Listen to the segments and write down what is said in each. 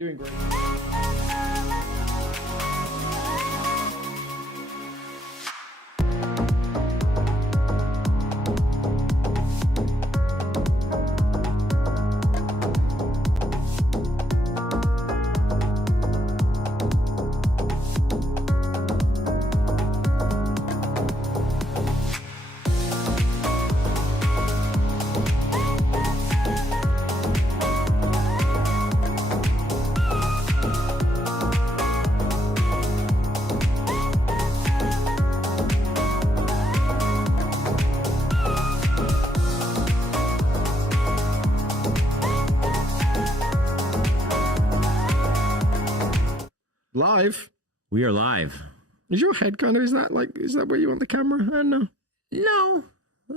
You're doing great. Live? We are live. Is your head kind of, is that where you want the camera? I don't know. No,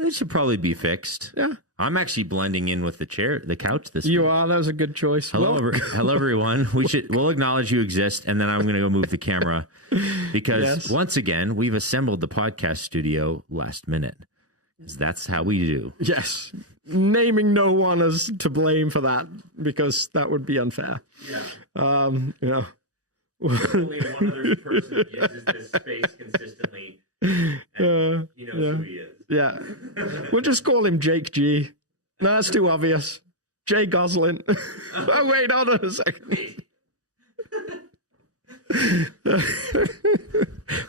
it should probably be fixed. Yeah. I'm actually blending in with the couch this You week. are, that was a good choice. Hello, hello everyone. We'll acknowledge you exist, and then I'm going to go move the camera because once again, we've assembled the podcast studio last minute. Because that's how we do. Yes. Naming no one as to blame for that, because that would be unfair. Yeah. Yeah. Only one other person uses this space consistently. And he knows who he is. Yeah. We'll just call him Jake G. No, that's too obvious. Jay Goslin. Oh, wait, hold on a second.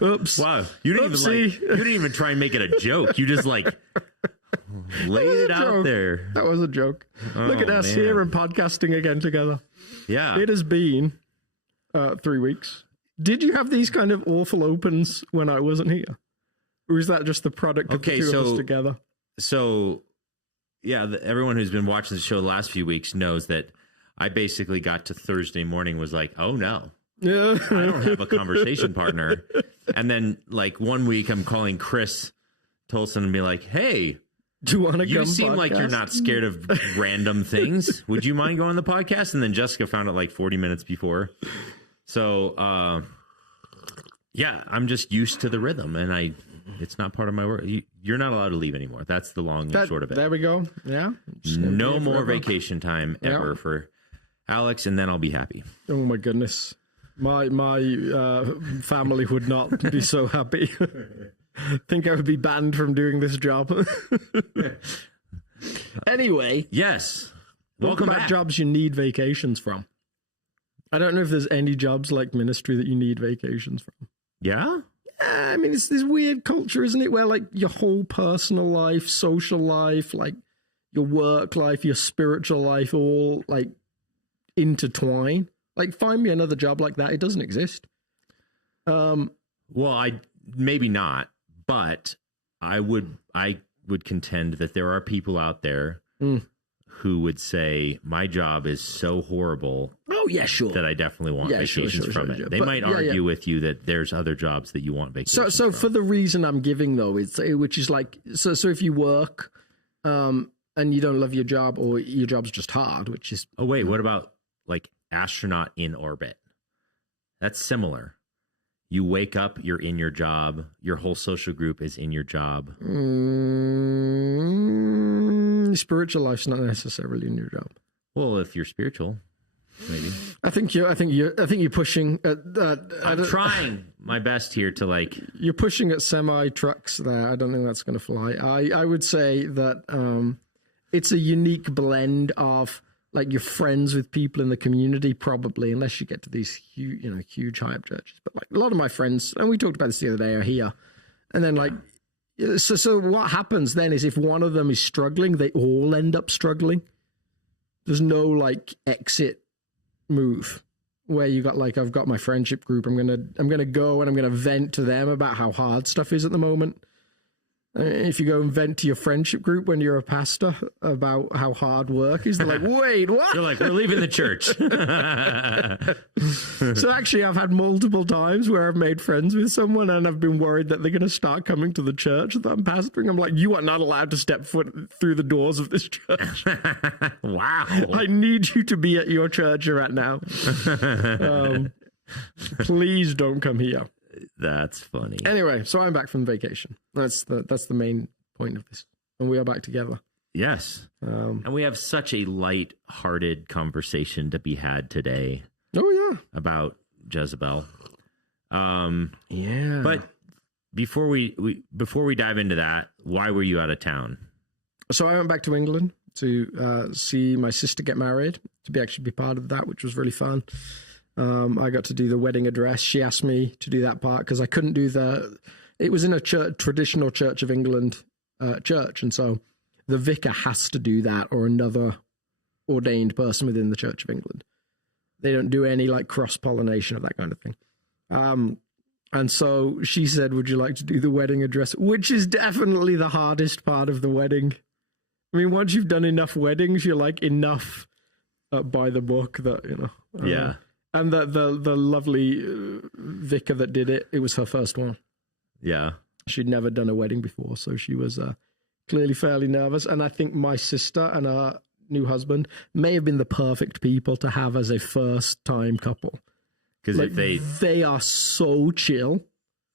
Oops. Wow. You didn't even try and make it a joke. You just laid it out there. That was a joke. Look at us here and podcasting again together. Yeah. It has been 3 weeks. Did you have these kind of awful opens when I wasn't here? Or is that just the product of the two of us together? So, yeah, everyone who's been watching the show the last few weeks knows that I basically got to Thursday morning, was like, oh no, I don't have a conversation partner. And then, like, 1 week I'm calling Chris Tolson and be like, hey, do you want to You seem like you're not scared of random things. Would you mind going on the podcast? And then Jessica found it like 40 minutes before. So, yeah, I'm just used to the rhythm, and it's not part of my work. You're not allowed to leave anymore. That's the long and short of it. There we go. Yeah. No more vacation time ever for Alex, and then I'll be happy. Oh my goodness. My family would not be so happy. Think I would be banned from doing this job. Anyway. Yes. Welcome back. Jobs you need vacations from. I don't know if there's any jobs like ministry that you need vacations from. Yeah? Yeah, I mean, it's this weird culture, isn't it? Where, like, your whole personal life, social life, like, your work life, your spiritual life, all, like, intertwine. Like, find me another job like that. It doesn't exist. Well, maybe not, but I would contend that there are people out there who would say, my job is so horrible. Oh, yeah, sure. That I definitely want vacations from it. They might argue with you that there's other jobs that you want vacations So from. for the reason I'm giving, though, which is like, so if you work and you don't love your job, or your job's just hard, which is... Oh, wait, what about, like, astronaut in orbit? That's similar. You wake up, you're in your job, your whole social group is in your job. Spiritual life's not necessarily in your job. Well, if you're spiritual, maybe. I think you're pushing. I'm trying my best here to, like. You're pushing at semi trucks there. I don't think that's going to fly. I would say that it's a unique blend of, like, you're friends with people in the community, probably, unless you get to these huge hype churches. But, like, a lot of my friends, and we talked about this the other day, are here, and then, like. So what happens then is, if one of them is struggling, they all end up struggling. There's no, like, exit move where you got, like, I've got my friendship group. I'm gonna go and I'm gonna vent to them about how hard stuff is at the moment. If you go and vent to your friendship group when you're a pastor about how hard work is, they're like, wait, what? You're like, we're leaving the church. So actually, I've had multiple times where I've made friends with someone and I've been worried that they're going to start coming to the church that I'm pastoring. I'm like, you are not allowed to step foot through the doors of this church. Wow. I need you to be at your church you're at now. Please don't come here. That's funny. Anyway, so I'm back from vacation. That's the main point of this. And we are back together. Yes. And we have such a light-hearted conversation to be had today. Oh yeah, about Jezebel. Yeah. But before we dive into that, why were you out of town? So I went back to England to see my sister get married, to actually be part of that, which was really fun. I got to do the wedding address. She asked me to do that part because I couldn't do it was in a traditional Church of England church. And so the vicar has to do that, or another ordained person within the Church of England. They don't do any like cross-pollination of that kind of thing. And so she said, would you like to do the wedding address? Which is definitely the hardest part of the wedding. I mean, once you've done enough weddings, you're like enough by the book that, you know. Yeah. And the lovely vicar that did it, it was her first one. Yeah. She'd never done a wedding before, so she was clearly fairly nervous. And I think my sister and her new husband may have been the perfect people to have as a first-time couple. Because like, if they are so chill.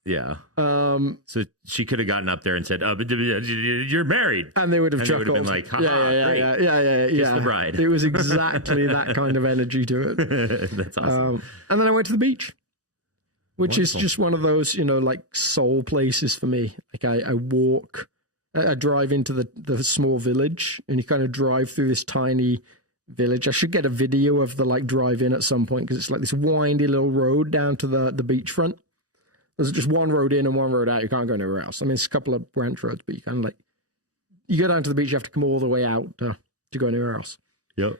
Yeah. So she could have gotten up there and said, "Oh, but you're married," and they would have chuckled. They would have been like, yeah. Kiss the bride. It was exactly that kind of energy to it. That's awesome. And then I went to the beach, which Wonderful. is just one of those, you know, like soul places for me. Like I drive into the small village, and you kind of drive through this tiny village. I should get a video of the like drive in at some point, because it's like this windy little road down to the beachfront. There's just one road in and one road out. You can't go anywhere else. I mean, it's a couple of branch roads, but you kind of like, you go down to the beach, you have to come all the way out to go anywhere else. Yep.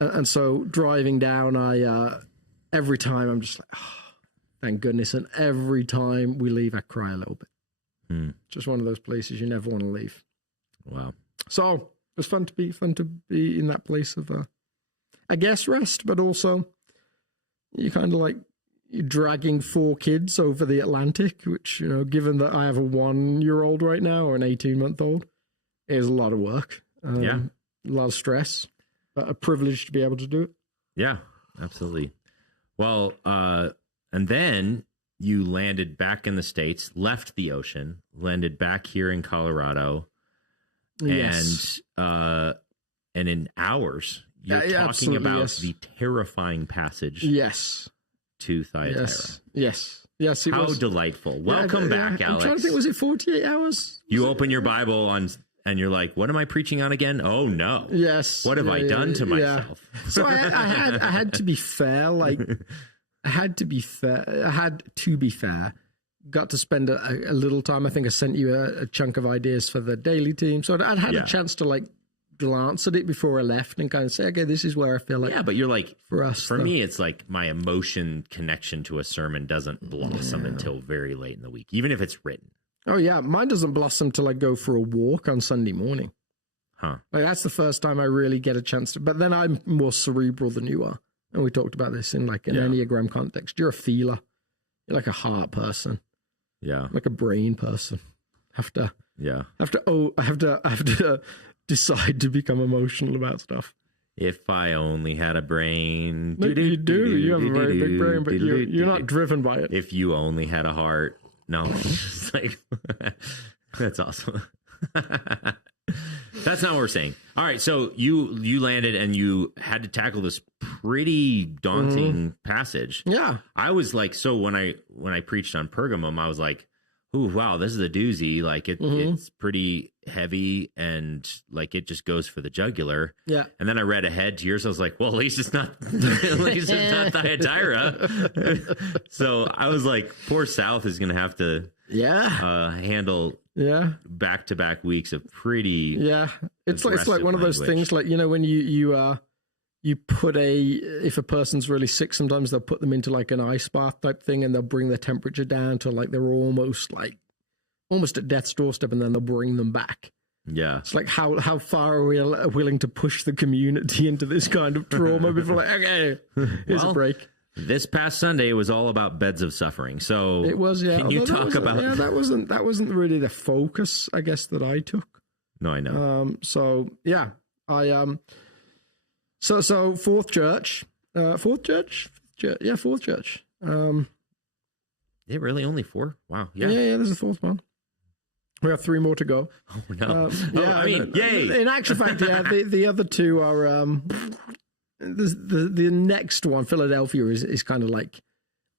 And so driving down, every time I'm just like, oh, thank goodness. And every time we leave, I cry a little bit. Just one of those places you never want to leave. Wow. So it was fun to be in that place of, I guess, rest, but also you kind of like, you're dragging 4 kids over the Atlantic, which, you know, given that I have a 1-year-old right now or an 18-month-old, is a lot of work. A lot of stress, but a privilege to be able to do it. Yeah, absolutely. Well, and then you landed back in the States, left the ocean, landed back here in Colorado. Yes. And in hours, you're talking about the terrifying passage. Yes. To Thyatira. Yes. It How was delightful. Welcome back, Alex. I'm trying to think, was it 48 hours? You open your Bible and you're like, what am I preaching on again? Oh, no. Yes. What have I done to myself? So I had to be fair. Like, I had to be fair. Got to spend a little time. I think I sent you a chunk of ideas for the daily team. So I'd had a chance to, like, glance at it before I left and kind of say, okay, this is where I feel like. Yeah, but you're like, for me, it's like my emotion connection to a sermon doesn't blossom until very late in the week, even if it's written. Oh yeah, mine doesn't blossom till I go for a walk on Sunday morning. Huh? Like that's the first time I really get a chance to. But then I'm more cerebral than you are, and we talked about this in like an Enneagram context. You're a feeler. You're like a heart person. Yeah, I'm like a brain person. I have to decide to become emotional about stuff. If I only had a brain. No, you do. You have a very big brain, but you're not driven by it. If you only had a heart. No, it's like, that's awesome. That's not what we're saying. All right, so you landed and you had to tackle this pretty daunting passage. Yeah. I was like, so when I preached on Pergamum, I was like, ooh, wow, this is a doozy. Like it's pretty heavy and like it just goes for the jugular. Yeah. And then I read ahead to yours. I was like, well, at least it's not Thyatira. So I was like, poor South is going to have to handle back-to-back weeks of pretty It's like one of those things, like, you know, when you put if a person's really sick, sometimes they'll put them into like an ice bath type thing and they'll bring their temperature down to like they're almost at death's doorstep, and then they'll bring them back. Yeah. It's like how far are we willing to push the community into this kind of trauma before like, okay, here's a break. This past Sunday was all about beds of suffering. So it was, Can you talk about that wasn't really the focus, I guess, that I took. No, I know. So fourth church. Fourth church. Really only 4? Wow. Yeah. There's a fourth one. We have 3 more to go. Oh no! Yay! In actual fact, the other 2 are the next one, Philadelphia, is kind of like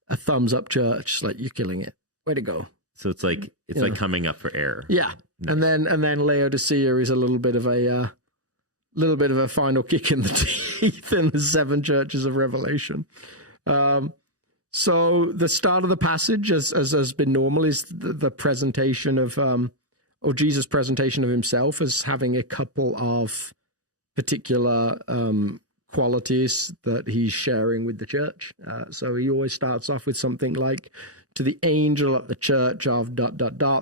a thumbs up church. It's like, you're killing it. Way to go. So it's like coming up for air. Yeah. Nice. And then Laodicea is a little bit of a final kick in the teeth in the 7 churches of Revelation. So the start of the passage, as has been normal, is the presentation of or Jesus' presentation of himself as having a couple of particular qualities that he's sharing with the church. So he always starts off with something like, to the angel at the church of ...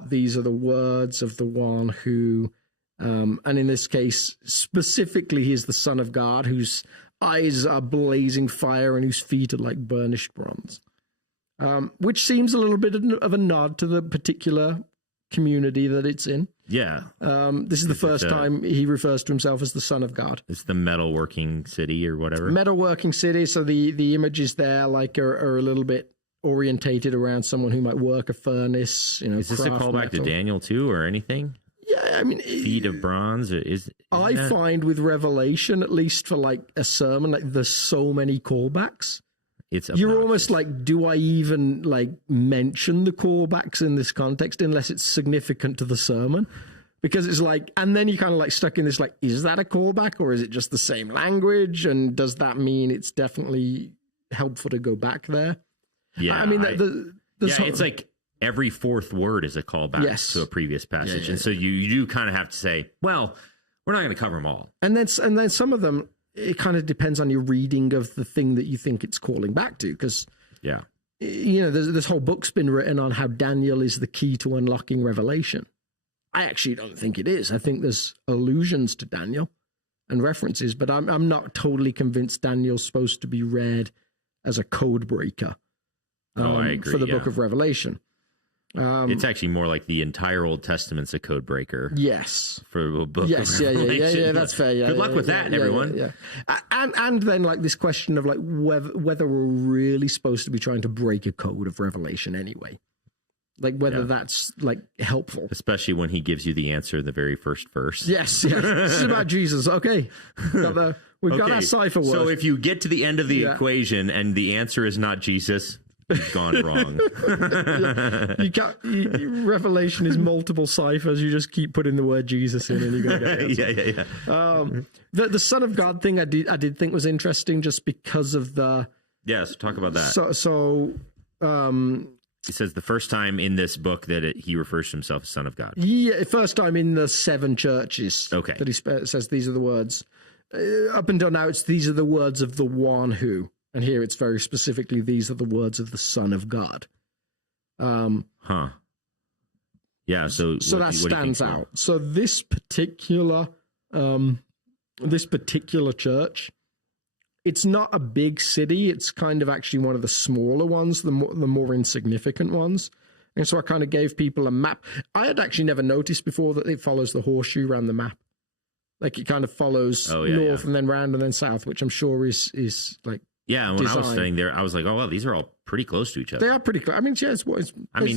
These are the words of the one who, and in this case, specifically, he is the Son of God, whose eyes are blazing fire and whose feet are like burnished bronze. Which seems a little bit of a nod to the particular community that it's in. Yeah. This is the first time he refers to himself as the Son of God. It's the metalworking city or whatever. Metalworking city. So the images there are a little bit orientated around someone who might work a furnace. Is this a callback to Daniel too, or anything? Yeah, I mean, feet of bronze. I find with Revelation, at least for like a sermon, like there's so many callbacks. You're almost like, do I even like mention the callbacks in this context unless it's significant to the sermon? Because it's like, and then you kind of like stuck in this, like, is that a callback or is it just the same language? And does that mean it's definitely helpful to go back there? Yeah. I mean, it's like every 4th word is a callback to a previous passage. Yeah. And so you do kind of have to say, well, we're not going to cover them all. And then some of them, it kind of depends on your reading of the thing that you think it's calling back to. Because, this whole book's been written on how Daniel is the key to unlocking Revelation. I actually don't think it is. I think there's allusions to Daniel and references, but I'm not totally convinced Daniel's supposed to be read as a code breaker I agree, for the book of Revelation. It's actually more like the entire Old Testment's a code breaker. Yes. For a book. Yes, of Revelation. yeah, that's fair. Yeah, Good luck with that, everyone. Yeah. And then like this question of like whether we're really supposed to be trying to break a code of Revelation anyway. Like whether that's like helpful. Especially when he gives you the answer in the very first verse. Yes. This is about Jesus. Okay. We've got our cipher word. So if you get to the end of the equation and the answer is not Jesus, you've gone wrong. Revelation is multiple ciphers. You just keep putting the word Jesus in and you go get it. Yeah. The Son of God thing I did think was interesting just because of the... Yes, talk about that. He says the first time in this book that he refers to himself as Son of God. Yeah, first time in the 7 churches that he says these are the words. Up until now, it's these are the words of the one who. And here it's very specifically, these are the words of the Son of God. Yeah, so that stands out. So this particular church, it's not a big city. It's kind of actually one of the smaller ones, the more insignificant ones. And so I kind of gave people a map. I had actually never noticed before that it follows the horseshoe around the map. Like it kind of follows north and then round and then south, which I'm sure is like... Yeah, when I was studying there, I was like, oh, well, these are all pretty close to each other. They are pretty close. I mean,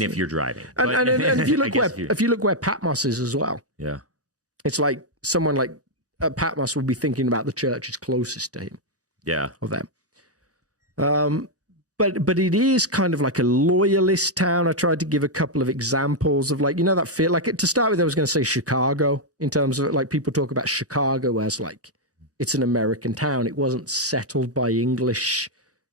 if you're driving. And if you look where Patmos is as well. Yeah. It's like someone like Patmos would be thinking about the churches closest to him. Yeah. Or them. But it is kind of like a loyalist town. I tried to give a couple of examples of like, that feel like to start with, I was going to say Chicago in terms of it. Like people talk about Chicago as like, it's an American town. It wasn't settled by English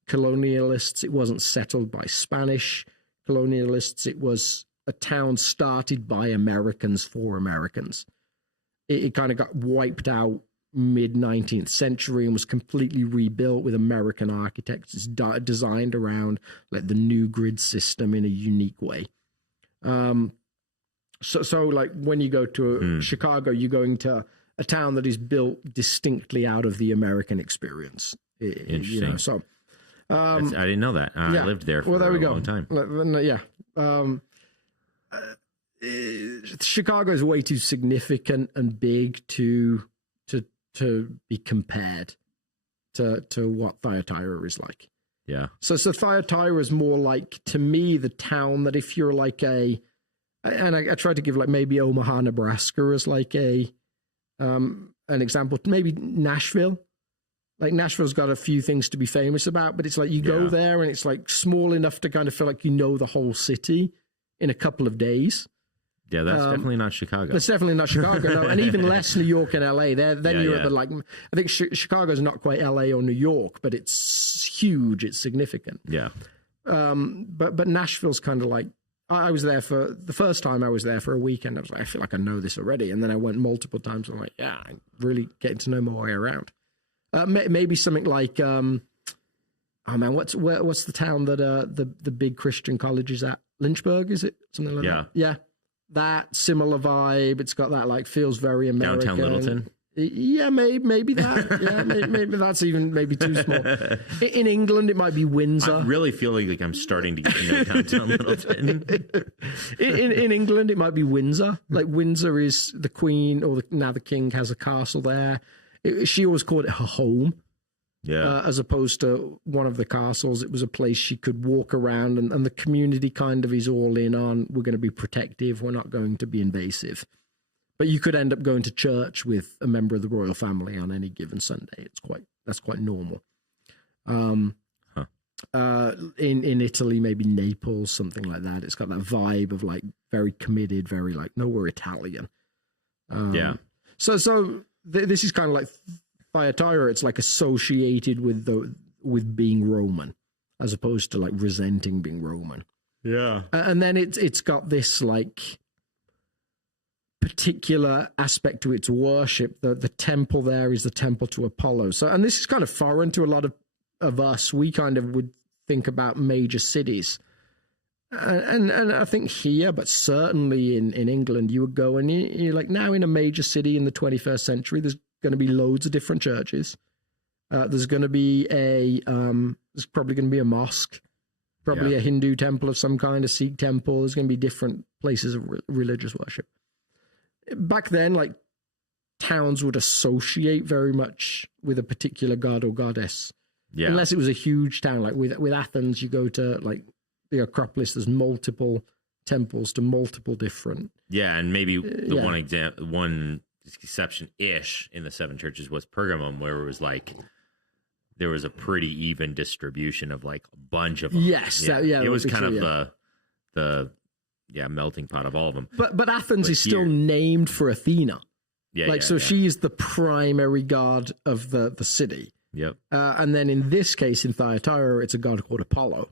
colonialists. It wasn't settled by Spanish colonialists. It was a town started by Americans for Americans. It kind of got wiped out mid-19th century and was completely rebuilt with American architects. It's designed around like the new grid system in a unique way. So like when you go to Chicago, you're going to a town that is built distinctly out of the American experience. Interesting. So I didn't know that. I lived there for a long time. Chicago is way too significant and big to be compared to what Thyatira is like. Yeah. So Thyatira is more like, to me, the town that if you're like and I tried to give like maybe Omaha, Nebraska as like an example, maybe Nashville. Like Nashville's got a few things to be famous about, but it's like you go there and it's like small enough to kind of feel like you know the whole city in a couple of days. Yeah, that's definitely not Chicago. That's definitely not Chicago, no, and even less New York and LA. Then you're at the like. I think Chicago's not quite LA or New York, but it's huge. It's significant. Yeah. But Nashville's kind of like. I was there for the first time. I was there for a weekend. I was like, I feel like I know this already, and then I went multiple times. I'm like, yeah, I'm really getting to know my way around. Maybe something like, oh man, what's the town that the big Christian college is at? Lynchburg, is it? Something like that? Yeah. That similar vibe. It's got that like feels very American. Downtown Littleton? Yeah, maybe that. Yeah, maybe that's even maybe too small. In England, it might be Windsor. I'm really feeling like I'm starting to get to know downtown Littleton. in England, it might be Windsor. Like Windsor is the Queen, or now the King has a castle there. She always called it her home. Yeah. As opposed to one of the castles, it was a place she could walk around, and the community kind of is all in on, we're going to be protective, we're not going to be invasive. But you could end up going to church with a member of the royal family on any given Sunday. That's quite normal. In Italy, maybe Naples, something like that. It's got that vibe of like very committed, very like, no, we're Italian. So this is kind of like Thyatira. It's like associated with being Roman, as opposed to like resenting being Roman. Yeah. And then it's got this like particular aspect to its worship. The temple there is the temple to Apollo. So, and this is kind of foreign to a lot of us. We kind of would think about major cities. And I think here, but certainly in England, you would go and you're like, now in a major city in the 21st century, there's going to be loads of different churches. There's going to be there's probably going to be a mosque, probably a Hindu temple of some kind, a Sikh temple. There's going to be different places of religious worship. Back then, like towns would associate very much with a particular god or goddess, unless it was a huge town. Like with Athens, you go to like the Acropolis. There's multiple temples to multiple different. Yeah, and maybe the one exception-ish in the seven churches was Pergamum, where it was like there was a pretty even distribution of like a bunch of them. Yes, it was kind of the melting pot of all of them. But Athens is still named for Athena. She's the primary god of the city. Yep. And then in this case, in Thyatira, it's a god called Apollo.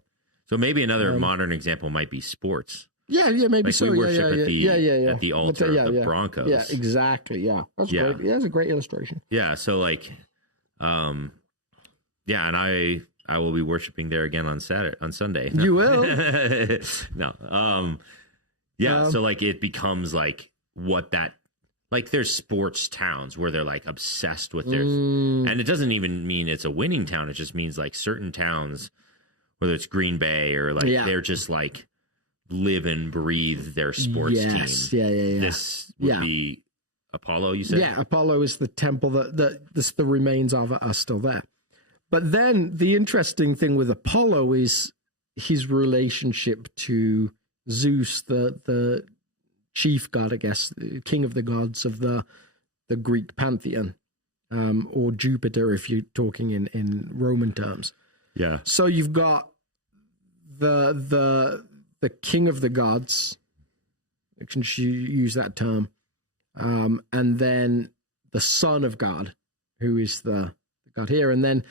So maybe another modern example might be sports. Yeah, maybe like so. We worship at the altar of the Broncos. Yeah, exactly. Yeah, that's great. Yeah, that's a great illustration. Yeah, so like, and I will be worshiping there again on Sunday. You will? No. So like it becomes like what that, like there's sports towns where they're like obsessed with their, and it doesn't even mean it's a winning town. It just means like certain towns, whether it's Green Bay or like they're just like live and breathe their sports team. Yeah. This would be Apollo, you said? Yeah, Apollo is the temple that the remains of are still there. But then the interesting thing with Apollo is his relationship to Zeus, the chief god, I guess, king of the gods of the Greek pantheon, or Jupiter if you're talking in Roman terms. Yeah. So you've got the king of the gods, I can use that term, and then the son of God, who is the God here, and then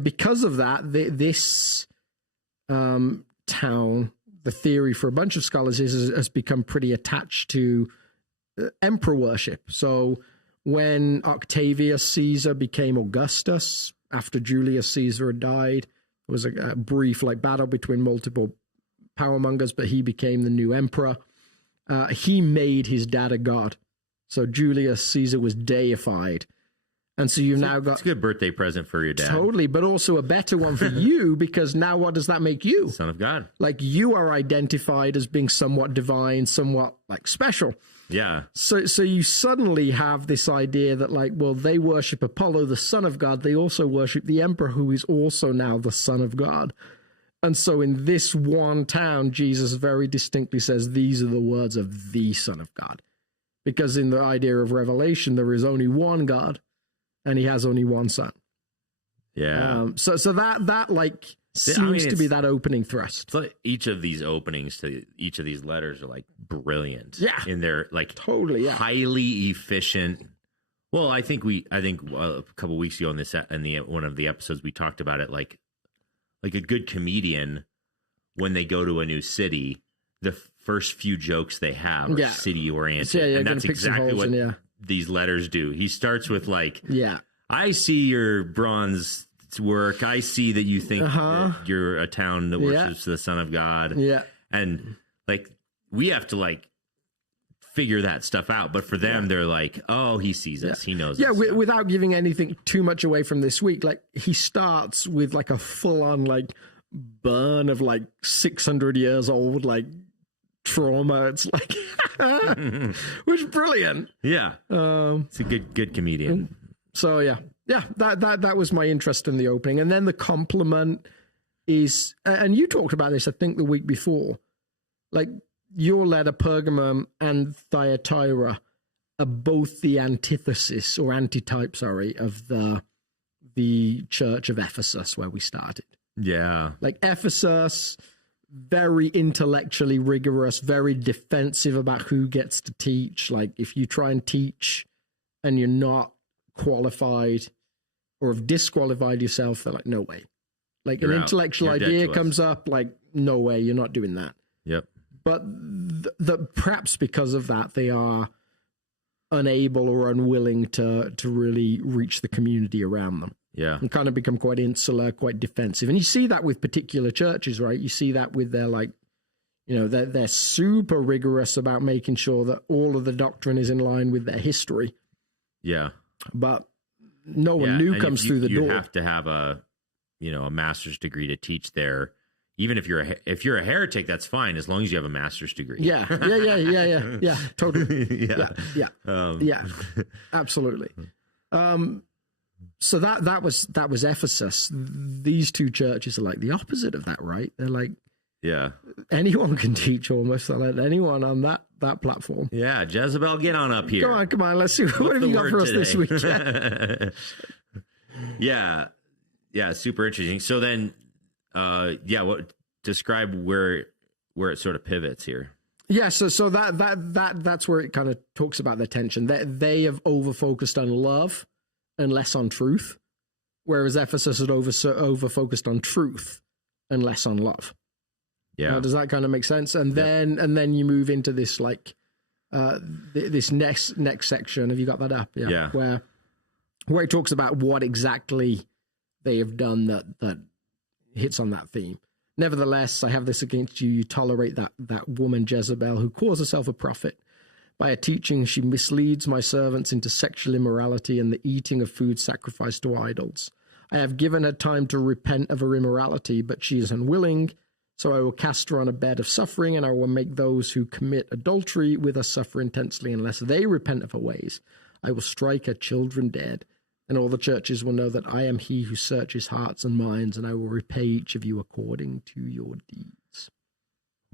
because of that, this town, the theory for a bunch of scholars has become pretty attached to emperor worship. So when Octavius Caesar became Augustus, after Julius Caesar had died, there was a brief like battle between multiple power mongers, but he became the new emperor. He made his dad a god. So Julius Caesar was deified. And so you've now got... It's a good birthday present for your dad. Totally, but also a better one for you, because now what does that make you? Son of God. Like you are identified as being somewhat divine, somewhat like special. Yeah. So you suddenly have this idea that like, well, they worship Apollo, the son of God. They also worship the emperor, who is also now the son of God. And so in this one town, Jesus very distinctly says, these are the words of the Son of God. Because in the idea of Revelation, there is only one God, and he has only one son. Yeah. So that like seems to be that opening thrust. It's like each of these openings to each of these letters are like brilliant. Yeah. In their like Totally, yeah. highly efficient. Well, I think a couple weeks ago in one of the episodes we talked about it like a good comedian, when they go to a new city, the first few jokes they have are city oriented. Yeah, and that's exactly what these letters do. He starts with like, I see your bronze work. I see that you think that you're a town that worships the Son of God. Yeah. And like, we have to like figure that stuff out. But for them, they're like, oh, he sees us. He knows us. Yeah, without giving anything too much away from this week, like he starts with like a full on like burn of like 600 years old, like trauma. It's like, which is brilliant. Yeah. It's a good comedian. So yeah, that was my interest in the opening. And then the compliment is, and you talked about this, I think the week before, like your letter, Pergamum and Thyatira, are both the antithesis or antitype, of the church of Ephesus where we started. Yeah. Like Ephesus, very intellectually rigorous, very defensive about who gets to teach. Like if you try and teach and you're not qualified or have disqualified yourself, they're like, no way. Like you're an intellectual idea comes up, like, no way, you're not doing that. Yep. But perhaps because of that, they are unable or unwilling to really reach the community around them. Yeah. And kind of become quite insular, quite defensive. And you see that with particular churches, right? You see that with their like, they're super rigorous about making sure that all of the doctrine is in line with their history. Yeah. But no one new comes through the door. You have to have a master's degree to teach there. Even if you're a heretic, that's fine as long as you have a master's degree. Yeah, totally. Yeah, absolutely. So that was Ephesus. These two churches are like the opposite of that, right? They're like, anyone can teach almost. They're like anyone on that platform. Yeah, Jezebel, get on up here. Come on. Let's see what have you got for us this week. Yeah, super interesting. So then, describe where it sort of pivots here. Yeah, so that's where it kind of talks about the tension. They have over-focused on love and less on truth, whereas Ephesus had over-focused on truth and less on love. Yeah. Does that kind of make sense? And then you move into this like this next section. Have you got that up? Yeah. Where it talks about what exactly they have done that hits on that theme. Nevertheless, I have this against you. You tolerate that woman Jezebel, who calls herself a prophet. By her teaching, she misleads my servants into sexual immorality and the eating of food sacrificed to idols. I have given her time to repent of her immorality, but she is unwilling. So I will cast her on a bed of suffering, and I will make those who commit adultery with her suffer intensely unless they repent of her ways. I will strike her children dead, and all the churches will know that I am he who searches hearts and minds, and I will repay each of you according to your deeds.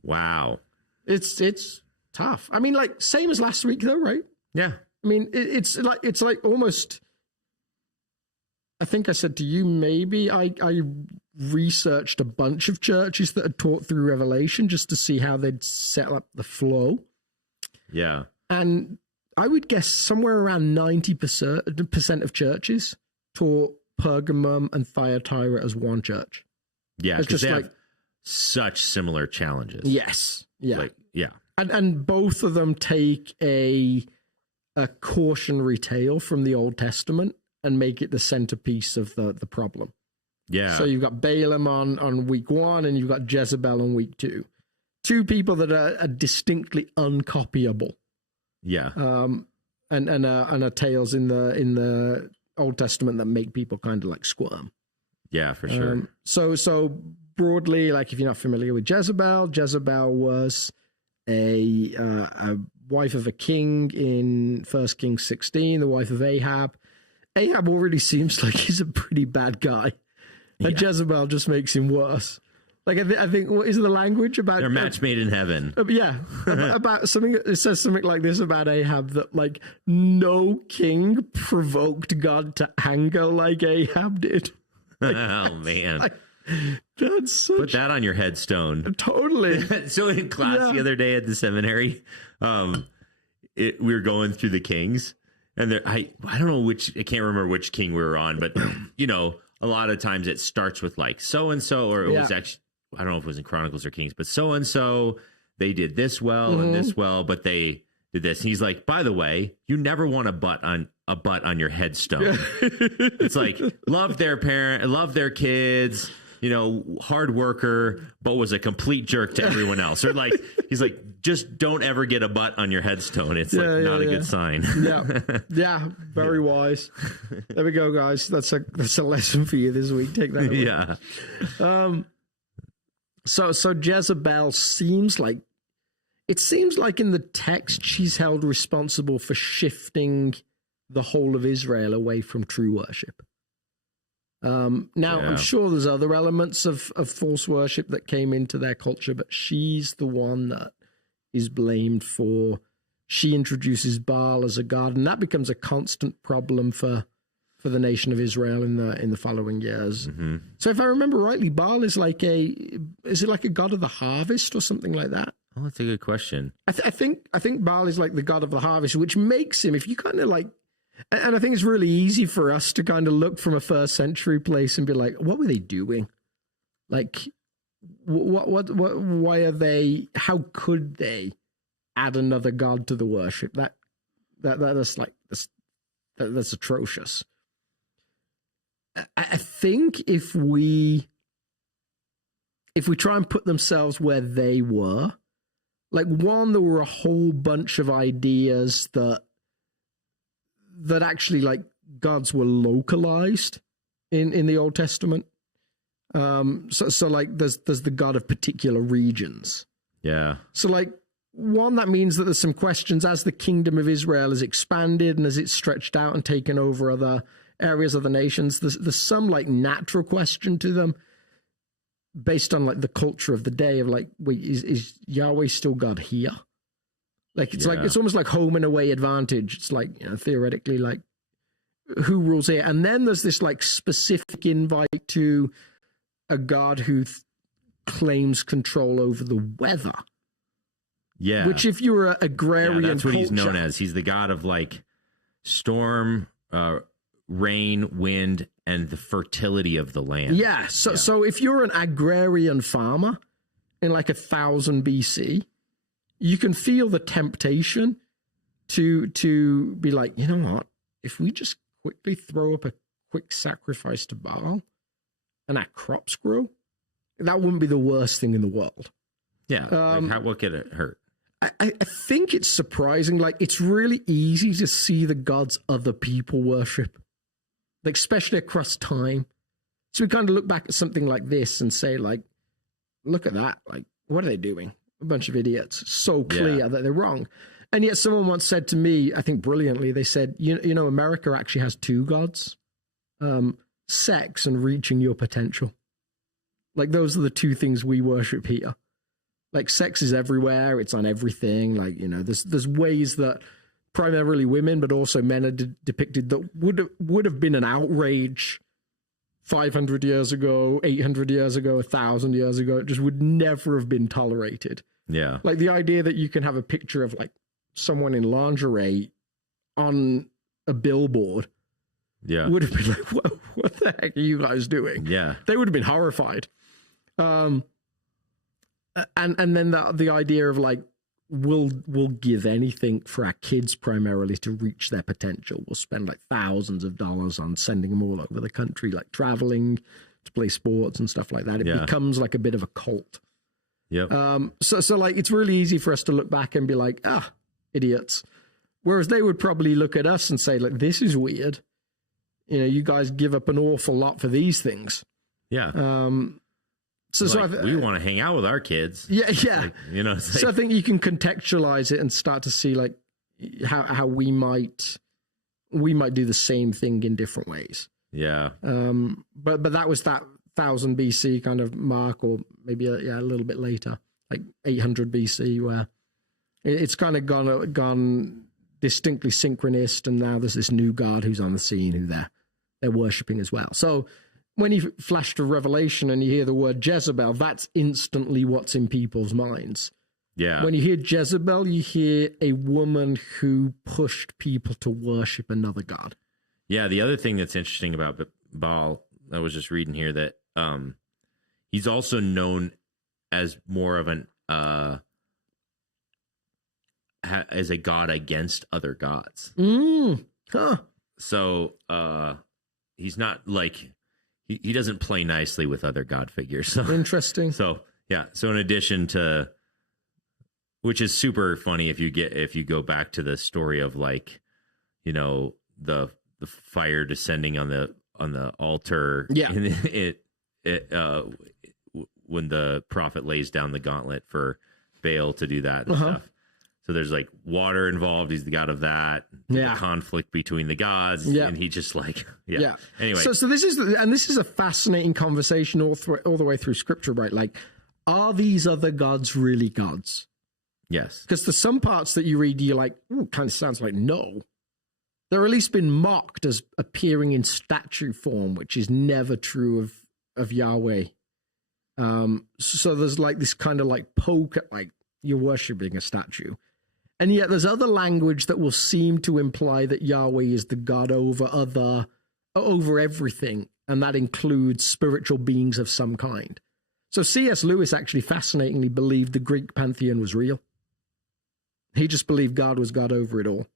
Wow. It's tough. I mean, like, same as last week, though, right? Yeah. I mean, it's like almost, I think I said to you, maybe I researched a bunch of churches that had taught through Revelation just to see how they'd set up the flow. Yeah. And I would guess somewhere around 90% of churches taught Pergamum and Thyatira as one church. Yeah, because they have such similar challenges. Yes. Yeah. Yeah. And both of them take a cautionary tale from the Old Testament and make it the centerpiece of the problem. Yeah. So you've got Balaam on week 1 and you've got Jezebel on week 2. Two people that are distinctly uncopyable. Yeah. And are tales in the Old Testament that make people kind of like squirm. Yeah, for sure. So broadly, like if you're not familiar with Jezebel was a wife of a king in 1 Kings 16, the wife of Ahab. Ahab already seems like he's a pretty bad guy. And Jezebel just makes him worse. Like I think what is the language about? They're match made in heaven. About something. It says something like this about Ahab, that like no king provoked God to anger like Ahab did. Oh man. Put that on your headstone. Totally. So in class the other day at the seminary, we were going through the kings, and I don't know I can't remember which king we were on, but a lot of times it starts with like so and so, or it was actually, I don't know if it was in Chronicles or Kings, but so and so they did this well and this well, but they did this. And he's like, by the way, you never want a butt on your headstone. It's like love their kids, hard worker, but was a complete jerk to everyone else. Or like, he's like, just don't ever get a butt on your headstone. It's not a good sign. Very wise. There we go, guys. That's a lesson for you this week. Take that away. So Jezebel seems like in the text she's held responsible for shifting the whole of Israel away from true worship. I'm sure there's other elements of false worship that came into their culture, but she's the one that is blamed for. She introduces Baal as a god, and that becomes a constant problem for the nation of Israel in the following years. Mm-hmm. So if I remember rightly, Baal is like is it like a god of the harvest or something like that? Oh, that's a good question. I think Baal is like the god of the harvest, which makes him, if you kind of like, and I think it's really easy for us to kind of look from a first century place and be like, what were they doing? Like, why are they, how could they add another god to the worship? That's atrocious. I think if we try and put themselves where they were, like there were a whole bunch of ideas that actually like gods were localized in the Old Testament. So like there's the god of particular regions. Yeah. So like that means that there's some questions as the kingdom of Israel has expanded and as it's stretched out and taken over other areas of the nations. There's some like natural question to them based on like the culture of the day of like, wait, is Yahweh still God here? Like it's almost like home and away advantage. It's like, theoretically, like who rules here? And then there's this like specific invite to a God who claims control over the weather. Yeah. Which if you were an agrarian that's what culture, he's known as. He's the God of like storm, rain, wind, and the fertility of the land. Yeah. So if you're an agrarian farmer in like 1000 BC, you can feel the temptation to be like, you know what? If we just quickly throw up a quick sacrifice to Baal and our crops grow, that wouldn't be the worst thing in the world. Yeah. What could it hurt? I think it's surprising. Like, it's really easy to see the gods other people worship, like, especially across time. So we kind of look back at something like this and say, like, look at that. Like, what are they doing? A bunch of idiots. So clear that they're wrong. And yet someone once said to me, I think brilliantly, they said, you know, America actually has two gods, sex and reaching your potential. Like, those are the two things we worship here. Like, sex is everywhere. It's on everything. Like, you know, there's ways that primarily women, but also men are depicted that would have been an outrage 500 years ago, 800 years ago, 1,000 years ago. It just would never have been tolerated. Yeah. Like, the idea that you can have a picture of, like, someone in lingerie on a billboard would have been like, what the heck are you guys doing? Yeah. They would have been horrified. And then the idea of, like, we'll give anything for our kids primarily to reach their potential. We'll spend like thousands of dollars on sending them all over the country, like traveling to play sports and stuff like that. It becomes like a bit of a cult. Yep. So like, it's really easy for us to look back and be like, idiots. Whereas they would probably look at us and say, like, this is weird. You know, you guys give up an awful lot for these things. Yeah. So we want to hang out with our kids. Yeah. Like, you know. So I think you can contextualize it and start to see, like, how we might do the same thing in different ways. Yeah. But that was that 1000 BC kind of mark, or maybe a little bit later, like 800 BC, where it's kind of gone distinctly synchronist, and now there's this new god who's on the scene who they're worshiping as well. So when you flash to Revelation and you hear the word Jezebel, that's instantly what's in people's minds. Yeah. When you hear Jezebel, you hear a woman who pushed people to worship another god. Yeah, the other thing that's interesting about Baal, I was just reading here that he's also known as more of an as a god against other gods. Huh. So he's not like he doesn't play nicely with other god figures. So, interesting. So yeah. So in addition to, which is super funny if you go back to the story of like, you know, the fire descending on the altar. Yeah. When the prophet lays down the gauntlet for Baal to do that and stuff. So there's like water involved. He's the god of that. Yeah. The conflict between the gods. Yeah. And he just like, yeah. Anyway. So this is a fascinating conversation all the way through scripture, right? Like, are these other gods really gods? Yes. Because there's some parts that you read, you're like, kind of sounds like no. They're at least been mocked as appearing in statue form, which is never true of Yahweh. So there's like this kind of like poke at like you're worshiping a statue. And yet there's other language that will seem to imply that Yahweh is the God over everything. And that includes spiritual beings of some kind. So C.S. Lewis actually fascinatingly believed the Greek pantheon was real. He just believed God was God over it all.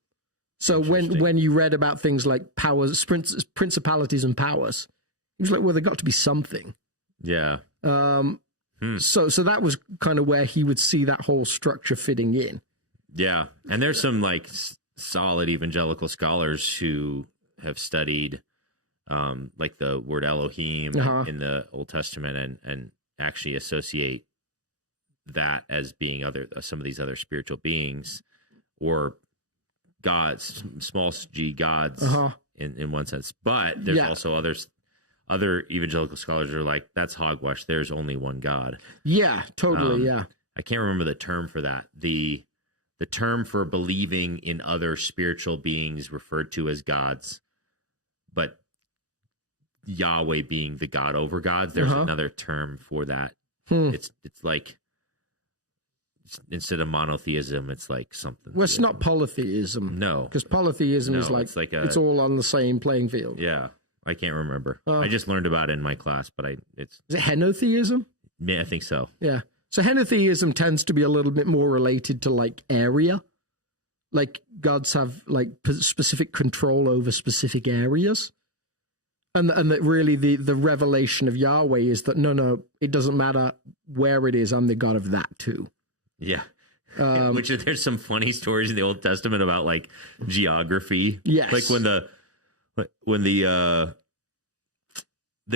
So when you read about things like powers, principalities and powers, he was like, well, there got to be something. Yeah. So that was kind of where he would see that whole structure fitting in. Yeah. And there's some like solid evangelical scholars who have studied like the word Elohim in the Old Testament and actually associate that as being some of these other spiritual beings or gods, small g gods in one sense. But there's also other evangelical scholars are like, that's hogwash. There's only one God. Yeah, totally. Yeah. I can't remember the term for that. The term for believing in other spiritual beings referred to as gods, but Yahweh being the God over gods. There's another term for that. It's like, instead of monotheism, it's like something. Well, it's not polytheism. No. Because polytheism is like it's all on the same playing field. Yeah. I can't remember. I just learned about it in my class, but is it henotheism? Yeah, I think so. Yeah. So henotheism tends to be a little bit more related to like area. Like gods have like specific control over specific areas. And that really the revelation of Yahweh is that, no, it doesn't matter where it is. I'm the God of that too. Yeah. Which there's some funny stories in the Old Testament about like geography. Yes. Like when the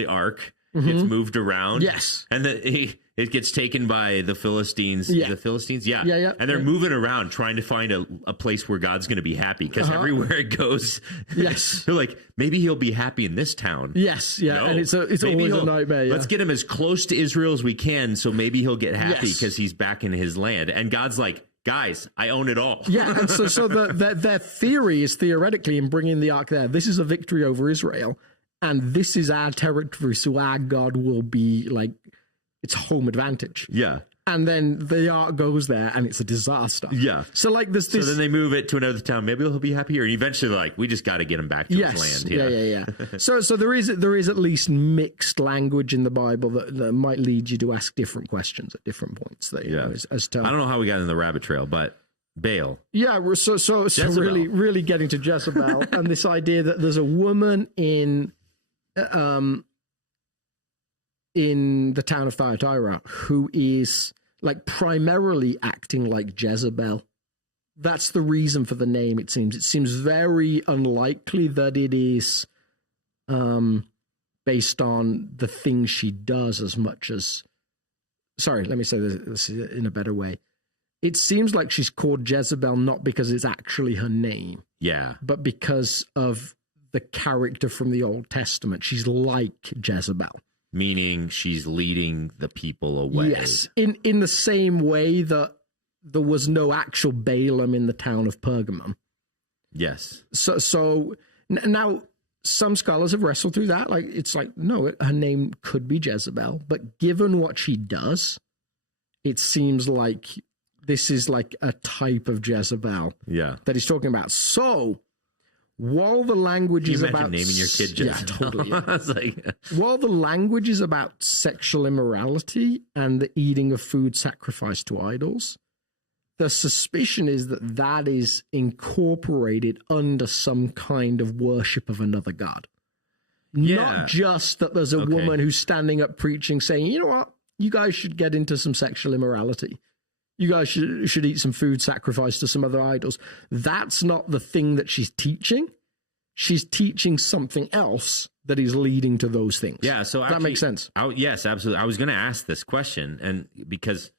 ark gets moved around. Yes. And it gets taken by the Philistines. Yeah. The Philistines? Yeah. Yeah. And they're moving around trying to find a place where God's going to be happy because everywhere it goes, yes, they're like, maybe he'll be happy in this town. Yes. Yeah. No, and it's always a nightmare. Yeah. Let's get him as close to Israel as we can so maybe he'll get happy because he's back in his land. And God's like, guys, I own it all. Yeah. And so their theory is theoretically in bringing the ark there, this is a victory over Israel. And this is our territory, so our God will be like, it's home advantage. Yeah. And then the ark goes there, and it's a disaster. Yeah. So like this. So then they move it to another town. Maybe he'll be happier. And eventually, like, we just got to get him back to his land. Yeah. So there is at least mixed language in the Bible that might lead you to ask different questions at different points. That, you know, as to, I don't know how we got in the rabbit trail, but Baal. Yeah. So really getting to Jezebel and this idea that there's a woman in the town of Thyatira who is like primarily acting like Jezebel. That's the reason for the name, it seems. It seems very unlikely that it is based on the things she does as much as... Sorry, let me say this in a better way. It seems like she's called Jezebel not because it's actually her name. Yeah. But because of the character from the Old Testament. She's like Jezebel. Meaning she's leading the people away. Yes, in the same way that there was no actual Balaam in the town of Pergamum. Yes. So now some scholars have wrestled through that. Like, it's like, no, her name could be Jezebel, but given what she does, it seems like this is like a type of Jezebel that he's talking about. So while the language is about naming your kid Jezebel. Yeah, totally. Yeah. I was like, while the language is about sexual immorality and the eating of food sacrificed to idols, the suspicion is that that is incorporated under some kind of worship of another god. Yeah. Not just that there's a woman who's standing up preaching saying, you know what, you guys should get into some sexual immorality. You guys should eat some food sacrificed to some other idols. That's not the thing that she's teaching. She's teaching something else that is leading to those things. Yeah, so that makes sense. Yes, absolutely. I was going to ask this question, and because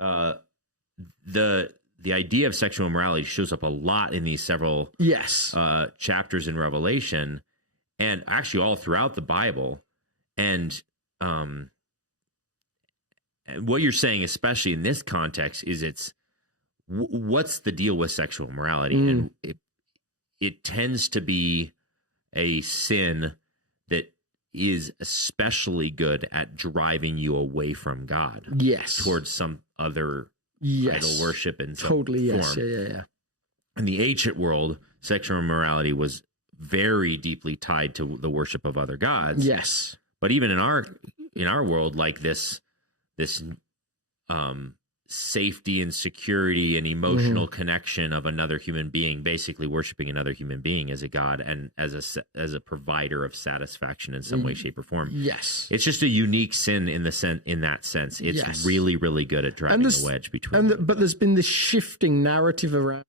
the idea of sexual immorality shows up a lot in these several chapters in Revelation, and actually all throughout the Bible. And what you're saying, especially in this context, is what's the deal with sexual immorality? And it tends to be a sin that is especially good at driving you away from God. Yes. Towards some other idol worship in some form. Yes. Yeah. In the ancient world, sexual immorality was very deeply tied to the worship of other gods. Yes. But even in our world, like this safety and security and emotional connection of another human being, basically worshiping another human being as a god and as a provider of satisfaction in some way, shape, or form. Yes, it's just a unique sin in that sense. It's really, really good at driving the wedge between. But there's been this shifting narrative around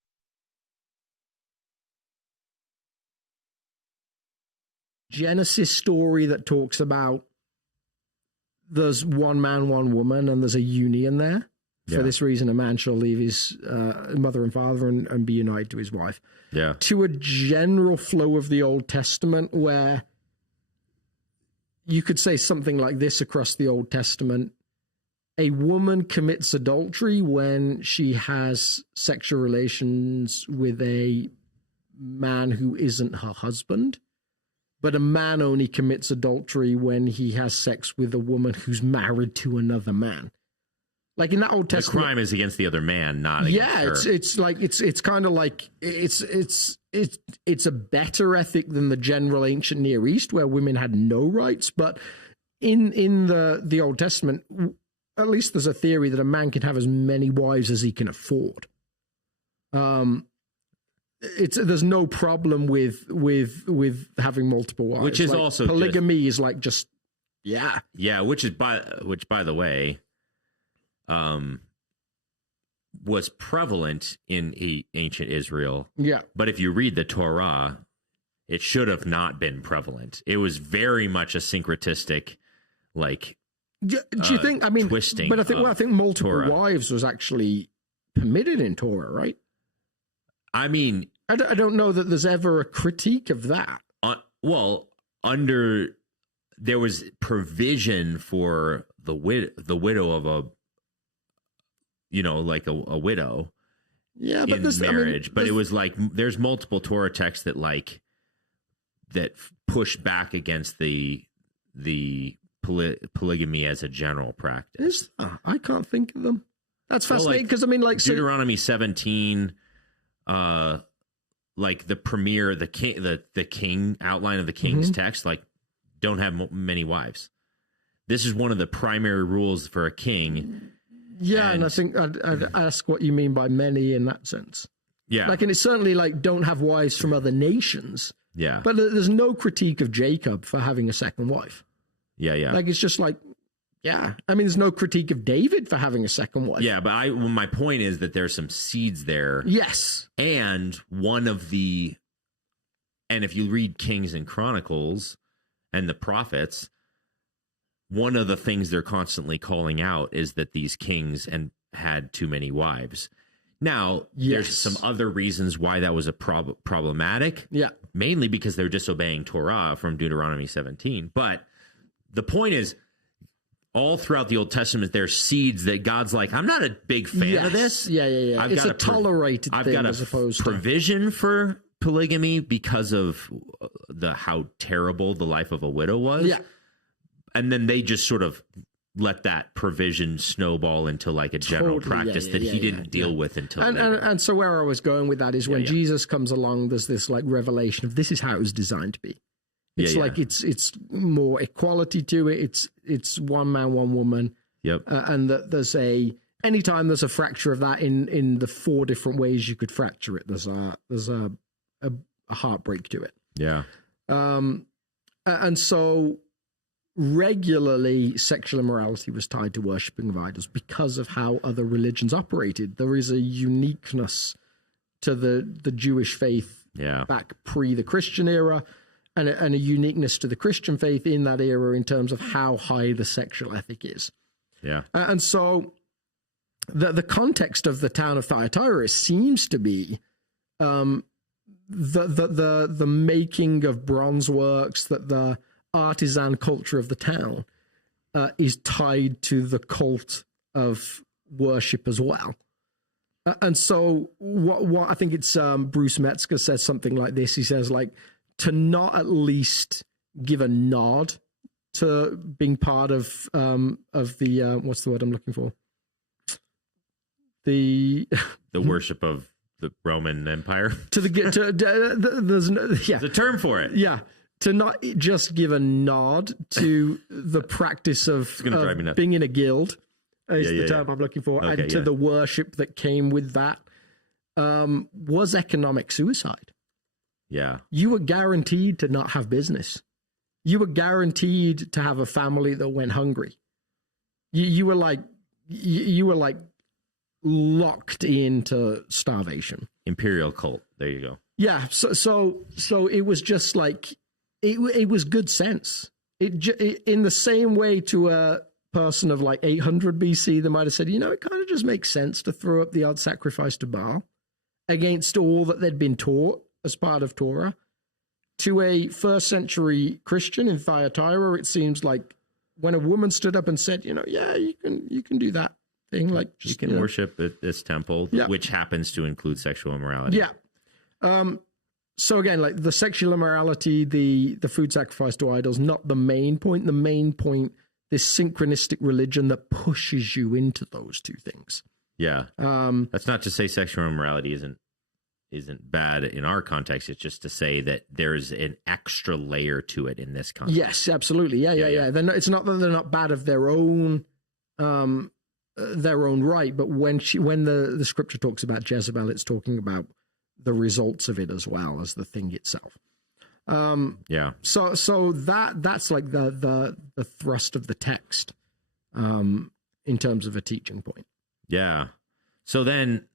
Genesis story that talks about there's one man, one woman, and there's a union there. For this reason, a man shall leave his mother and father and be united to his wife. Yeah. To a general flow of the Old Testament where you could say something like this across the Old Testament. A woman commits adultery when she has sexual relations with a man who isn't her husband. But a man only commits adultery when he has sex with a woman who's married to another man. Like in that Old Testament, the crime is against the other man, not against her. it's kind of like it's a better ethic than the general ancient Near East where women had no rights. But in the Old Testament, at least there's a theory that a man can have as many wives as he can afford. There's no problem with having multiple wives, which is like, also polygamy is like just which by the way was prevalent in ancient Israel. Yeah, but if you read the Torah, it should have not been prevalent. It was very much a syncretistic, like. Do you think? I mean, twisting. But I think multiple Torah. Wives was actually permitted in Torah, right? I mean, I don't know that there's ever a critique of that. There was provision for the widow of a widow. Yeah, but in marriage, but it was like there's multiple Torah texts that push back against the polygamy as a general practice. I can't think of them. That's fascinating because Deuteronomy 17. Like the premier, the king outline of the king's text, like don't have many wives. This is one of the primary rules for a king. Yeah, and I think I'd ask what you mean by many in that sense. Yeah, and it's certainly like don't have wives from other nations. Yeah, but there's no critique of Jacob for having a second wife. Yeah. Like it's just like. Yeah, I mean, there's no critique of David for having a second wife. Yeah, but my point is that there's some seeds there. Yes. And if you read Kings and Chronicles and the prophets, one of the things they're constantly calling out is that these kings had too many wives. Now, there's some other reasons why that was a problematic. Yeah. Mainly because they're disobeying Torah from Deuteronomy 17. But the point is, all throughout the Old Testament, there's seeds that God's like, I'm not a big fan of this. Yeah. It's a tolerated thing, I've got as opposed to provision for polygamy because of how terrible the life of a widow was. Yeah. And then they just sort of let that provision snowball into like a general practice that he didn't deal with until later. And so where I was going with that is when Jesus comes along, there's this like revelation of this is how it was designed to be. It's like it's more equality to it. It's one man, one woman. Yep. And that there's anytime there's a fracture of that in the 4 different ways you could fracture it, there's a heartbreak to it. Yeah. And so regularly sexual immorality was tied to worshipping of idols because of how other religions operated. There is a uniqueness to the Jewish faith back pre the Christian era, and a uniqueness to the Christian faith in that era in terms of how high the sexual ethic is. Yeah. And so the context of the town of Thyatira seems to be the making of bronze works, that the artisan culture of the town is tied to the cult of worship as well. And so what I think it's Bruce Metzger says something like this. He says, like, to not at least give a nod to being part of the what's the word I'm looking for? The worship of the Roman Empire. There's a term for it. Yeah. To not just give a nod to the practice of being in a guild is the term I'm looking for, and to the worship that came with that, was economic suicide. Yeah. You were guaranteed to not have business. You were guaranteed to have a family that went hungry. You were like locked into starvation. Imperial cult. There you go. Yeah. So it was just like, it was good sense. It in the same way to a person of like 800 BC, they might have said, it kind of just makes sense to throw up the odd sacrifice to Baal against all that they'd been taught as part of Torah. To a first century Christian in Thyatira, it seems like when a woman stood up and said, you can do that thing, like just, you can worship at this temple, which happens to include sexual immorality. Yeah. So again, like the sexual immorality, the food sacrifice to idols, not the main point. The main point, this synchronistic religion that pushes you into those two things. Yeah. That's not to say sexual immorality isn't bad in our context. It's just to say that there's an extra layer to it in this context. Yes, absolutely. Yeah. It's not that they're not bad of their own right, but when the scripture talks about Jezebel, it's talking about the results of it as well as the thing itself. So that's like the thrust of the text in terms of a teaching point. Yeah. So then,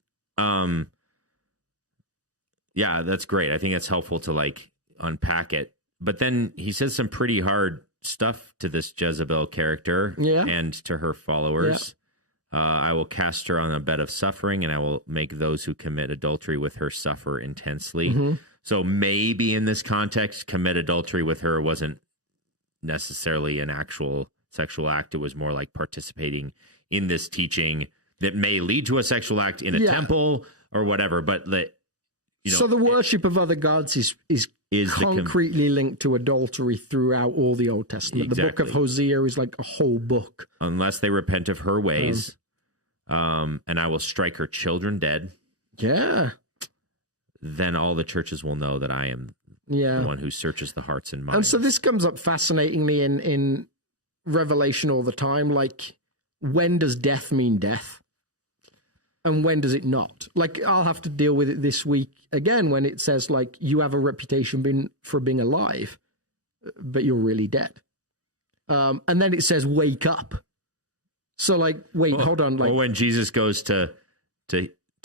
that's great. I think that's helpful to like unpack it. But then he says some pretty hard stuff to this Jezebel character and to her followers. I will cast her on a bed of suffering, and I will make those who commit adultery with her suffer intensely. Mm-hmm. So maybe in this context, commit adultery with her wasn't necessarily an actual sexual act. It was more like participating in this teaching that may lead to a sexual act in a temple or whatever. But so the worship of other gods is concretely linked to adultery throughout all the Old Testament. Exactly. The book of Hosea is like a whole book. Unless they repent of her ways, and I will strike her children dead. Yeah. Then all the churches will know that I am the one who searches the hearts and minds. And so this comes up fascinatingly in Revelation all the time. Like, when does death mean death? And when does it not? Like, I'll have to deal with it this week again when it says, like, you have a reputation for being alive, but you're really dead. And then it says, wake up. So, like, wait, hold on. Like, when Jesus goes to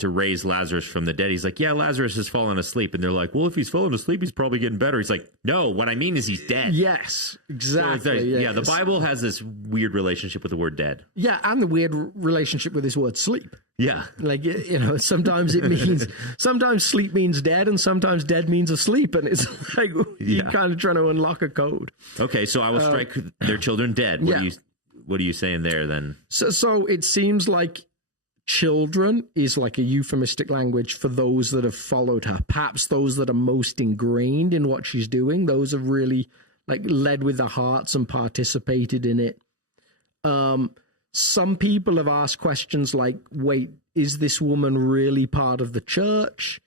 raise Lazarus from the dead, he's like, Lazarus has fallen asleep. And they're like, well, if he's fallen asleep, he's probably getting better. He's like, no, what I mean is he's dead. Yes, exactly. So the Bible has this weird relationship with the word dead. Yeah, and the weird relationship with this word sleep. Yeah. Like, sometimes it means, sometimes sleep means dead, and sometimes dead means asleep. And it's like, you're kind of trying to unlock a code. Okay, so I will strike their children dead. What are you saying there then? So it seems like children is like a euphemistic language for those that have followed her, perhaps those that are most ingrained in what she's doing. Those have really like led with their hearts and participated in it. Some people have asked questions like, wait, is this woman really part of the church?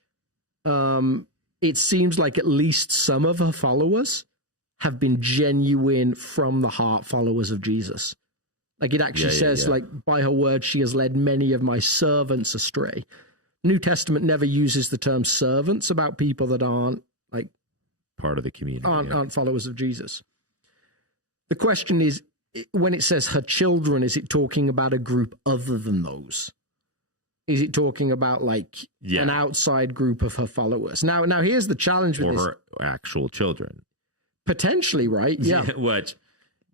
It seems like at least some of her followers have been genuine from the heart followers of Jesus. Like it actually says, like, by her word, she has led many of my servants astray. New Testament never uses the term servants about people that aren't like part of the community, aren't followers of Jesus. The question is, when it says her children, is it talking about a group other than those? Is it talking about like an outside group of her followers? Now here's the challenge with her actual children. Potentially, right? Yeah. What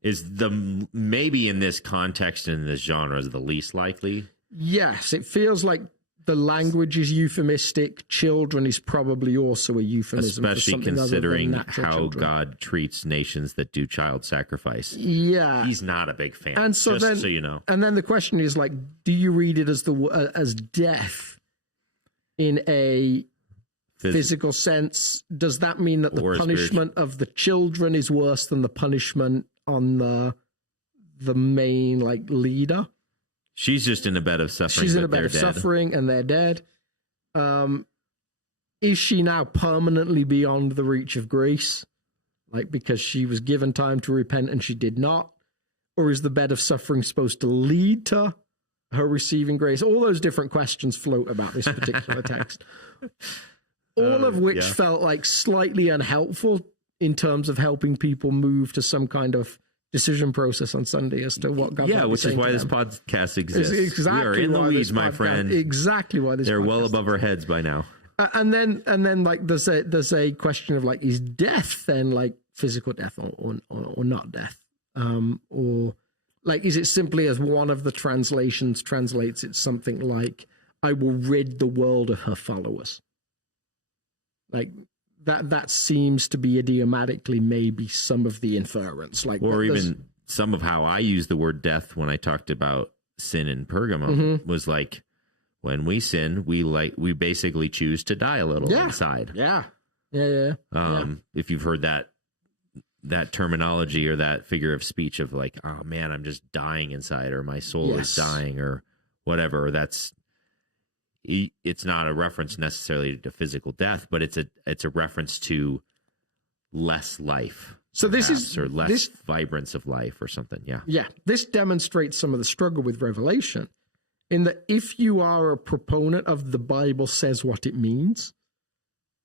is the maybe in this context and in this genre is the least likely? Yes, it feels like the language is euphemistic. Children is probably also a euphemism, especially considering how children. God treats nations that do child sacrifice. Yeah, he's not a big fan. And so so you know. And then the question is like, do you read it as as death in a physical sense? Does that mean that the punishment of the children is worse than the punishment on the main like leader? She's just in a bed of suffering. She's in a bed of suffering and they're dead. Is she now permanently beyond the reach of grace? Like because she was given time to repent and she did not? Or is the bed of suffering supposed to lead to her receiving grace? All those different questions float about this particular text. All of which felt like slightly unhelpful in terms of helping people move to some kind of decision process on Sunday as to what God. Yeah, which is why this podcast exists. Exactly, we are in the weeds, my friend. Exactly why this. They're well above our heads by now. And then like there's a question of like, is death then like physical death or not death, or like is it simply as one of the translations translates it something like I will rid the world of her followers. Like that seems to be idiomatically maybe some of the inference, like, or even some of how I use the word death when I talked about sin in Pergamum was like, when we sin, we basically choose to die a little inside. Yeah. If you've heard that terminology or that figure of speech of like, oh man, I'm just dying inside, or my soul is dying, or whatever. It's not a reference necessarily to physical death, but it's a reference to less life. So this is or less vibrance of life or something. Yeah. Yeah. This demonstrates some of the struggle with Revelation in that if you are a proponent of the Bible says what it means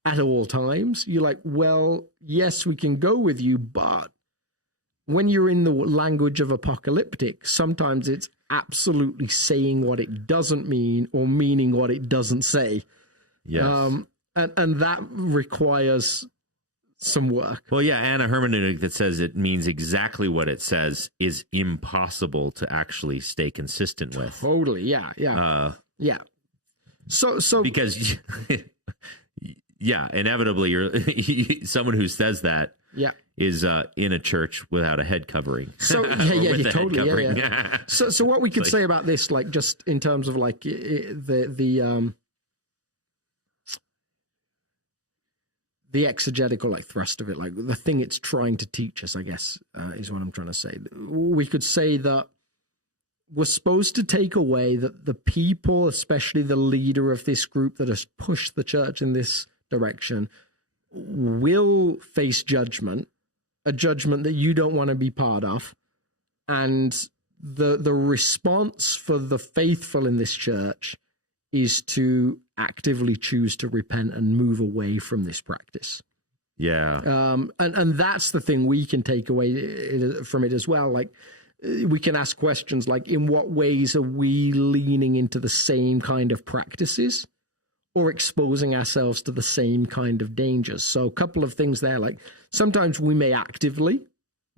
at all times, you're like, well, yes, we can go with you, but when you're in the language of apocalyptic, sometimes it's absolutely saying what it doesn't mean or meaning what it doesn't say. Yes. And that requires some work. Well, yeah, and a hermeneutic that says it means exactly what it says is impossible to actually stay consistent with. Totally, yeah. So because inevitably you're someone who says that is in a church without a head covering. So totally. So what we could say about this, like just in terms of like the exegetical like thrust of it, like the thing it's trying to teach us, I guess, is what I'm trying to say. We could say that we're supposed to take away that the people, especially the leader of this group that has pushed the church in this direction, will face judgment, a judgment that you don't want to be part of. And the response for the faithful in this church is to actively choose to repent and move away from this practice. Yeah. And that's the thing we can take away from it as well. Like, we can ask questions like, in what ways are we leaning into the same kind of practices or exposing ourselves to the same kind of dangers? So a couple of things there, like sometimes we may actively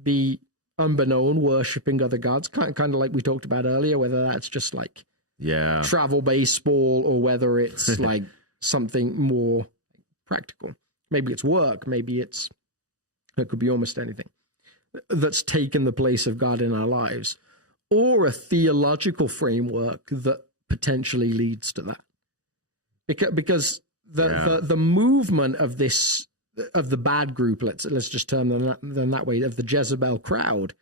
be unbeknown worshiping other gods, kind of like we talked about earlier, whether that's just like travel baseball or whether it's like something more practical. Maybe it's work, maybe it could be almost anything that's taken the place of God in our lives, or a theological framework that potentially leads to that. Because the movement of this, of the bad group, let's just term them that way, of the Jezebel crowd,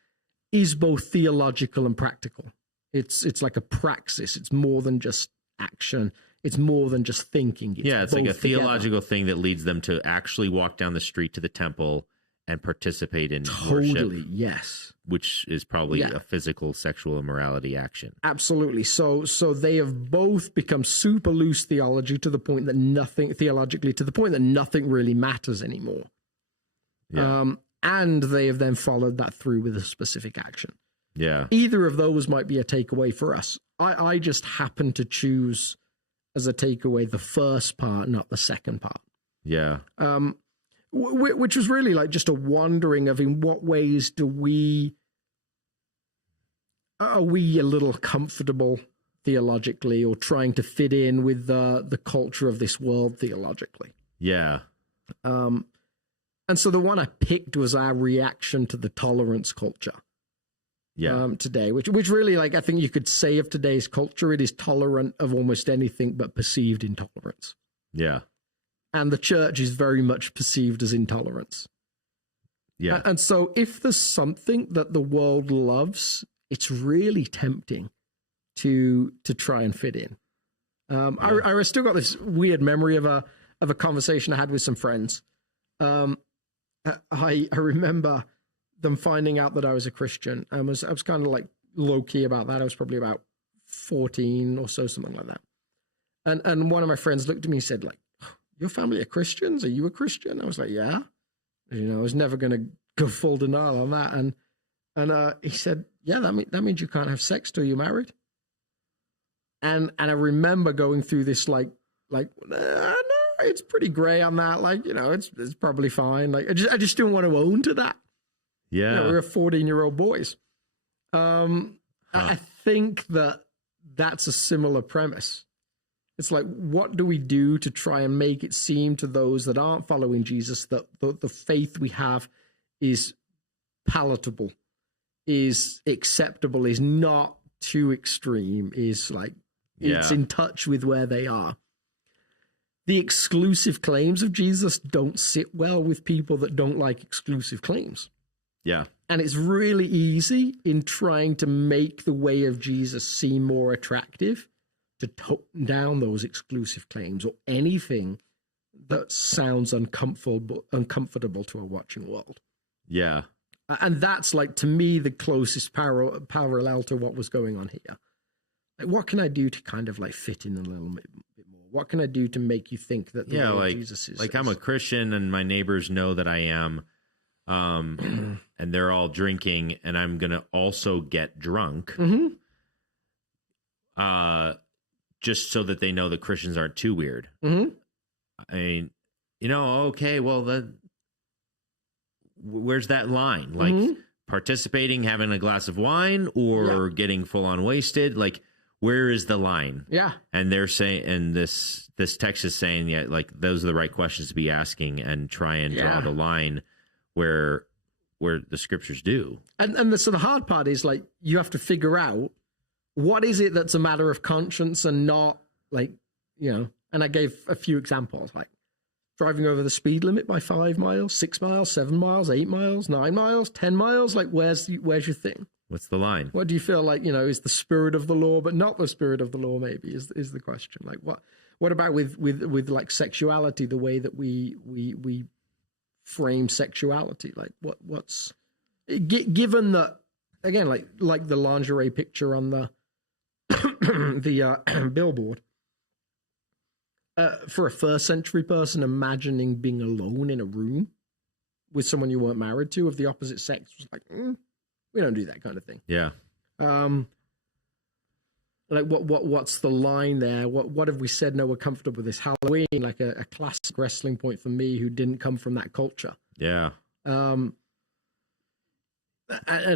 is both theological and practical. It's like a praxis. It's more than just action. It's more than just thinking. It's like a theological thing that leads them to actually walk down the street to the temple and participate in worship. Yes. Which is probably a physical sexual immorality action. Absolutely. So they have both become super loose theologically to the point that nothing really matters anymore. Yeah. And they have then followed that through with a specific action. Yeah. Either of those might be a takeaway for us. I just happen to choose as a takeaway the first part, not the second part. Yeah. Which was really like just a wondering of in what ways are we a little comfortable theologically or trying to fit in with the culture of this world theologically. Yeah. And so the one I picked was our reaction to the tolerance culture. Yeah. Today, which really, like, I think you could say of today's culture, it is tolerant of almost anything but perceived intolerance. Yeah. And the church is very much perceived as intolerance. Yeah. And so if there's something that the world loves, it's really tempting to try and fit in. I still got this weird memory of a conversation I had with some friends. I remember them finding out that I was a Christian. I was kind of like low key about that. I was probably about 14 or so, something like that. And one of my friends looked at me and said, like, "Your family are Christians? Are you a Christian?" I was like, "Yeah." I was never going to go full denial on that. And he said, "Yeah, that means you can't have sex till you're married." And I remember going through this like no, it's pretty gray on that. Like, it's probably fine. Like, I just didn't want to own to that. Yeah. We were 14-year-old boys. I think that's a similar premise. It's like, what do we do to try and make it seem to those that aren't following Jesus that the faith we have is palatable, is acceptable, is not too extreme, is like, it's in touch with where they are. The exclusive claims of Jesus don't sit well with people that don't like exclusive claims. Yeah. And it's really easy in trying to make the way of Jesus seem more attractive to tone down those exclusive claims or anything that sounds uncomfortable to a watching world. Yeah. And that's, like, to me, the closest parallel to what was going on here. Like, what can I do to kind of like fit in a little bit more? What can I do to make you think that the way of Jesus is? Like, I'm a Christian and my neighbors know that I am. And they're all drinking, and I'm going to also get drunk. Mm-hmm. Just so that they know the Christians aren't too weird. Mm-hmm. I mean, okay, well, where's that line? Like, participating, having a glass of wine, or getting full on wasted? Like, where is the line? Yeah. And they're saying, and this text is saying, like, those are the right questions to be asking and try and draw the line where the scriptures do. And the hard part is, like, you have to figure out what is it that's a matter of conscience and not, like, and I gave a few examples, like driving over the speed limit by 5 miles, 6 miles, 7 miles, 8 miles, 9 miles, 10 miles. Like, where's your thing? What's the line? What do you feel like, is the spirit of the law, but not the spirit of the law, maybe is the question. Like, what about with like sexuality, the way that we frame sexuality? Like, what's given that, again, like the lingerie picture on the billboard, for a first century person, imagining being alone in a room with someone you weren't married to of the opposite sex was like, we don't do that kind of thing. Yeah. Like, what's the line there? What have we said? No, we're comfortable with this. Halloween, like a classic wrestling point for me who didn't come from that culture. Yeah. And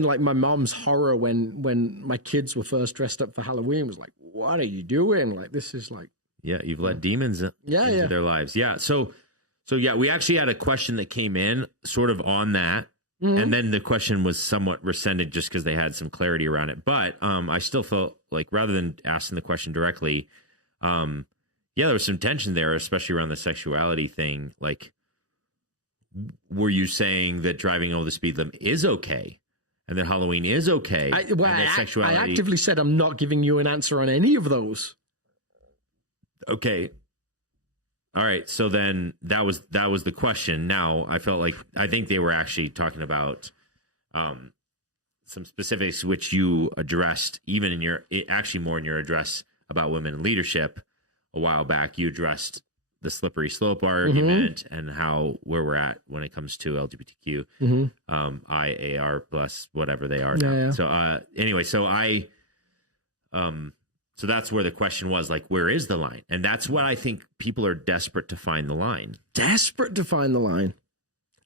like my mom's horror when my kids were first dressed up for Halloween was like, what are you doing? Like, this is like, you've let demons into their lives. Yeah. So we actually had a question that came in sort of on that. And then the question was somewhat rescinded just because they had some clarity around it. But I still felt like rather than asking the question directly, there was some tension there, especially around the sexuality thing. Like, were you saying that driving over the speed limit is okay? And that Halloween is okay? I actively said I'm not giving you an answer on any of those. Okay. All right. So then that was the question. Now I think they were actually talking about some specifics which you addressed even more in your address about women in leadership a while back. You addressed the slippery slope argument and where we're at when it comes to LGBTQ, IAR plus whatever they are now. Yeah. So anyway, so that's where the question was, like, where is the line? And that's what I think people are desperate to find the line. Desperate to find the line.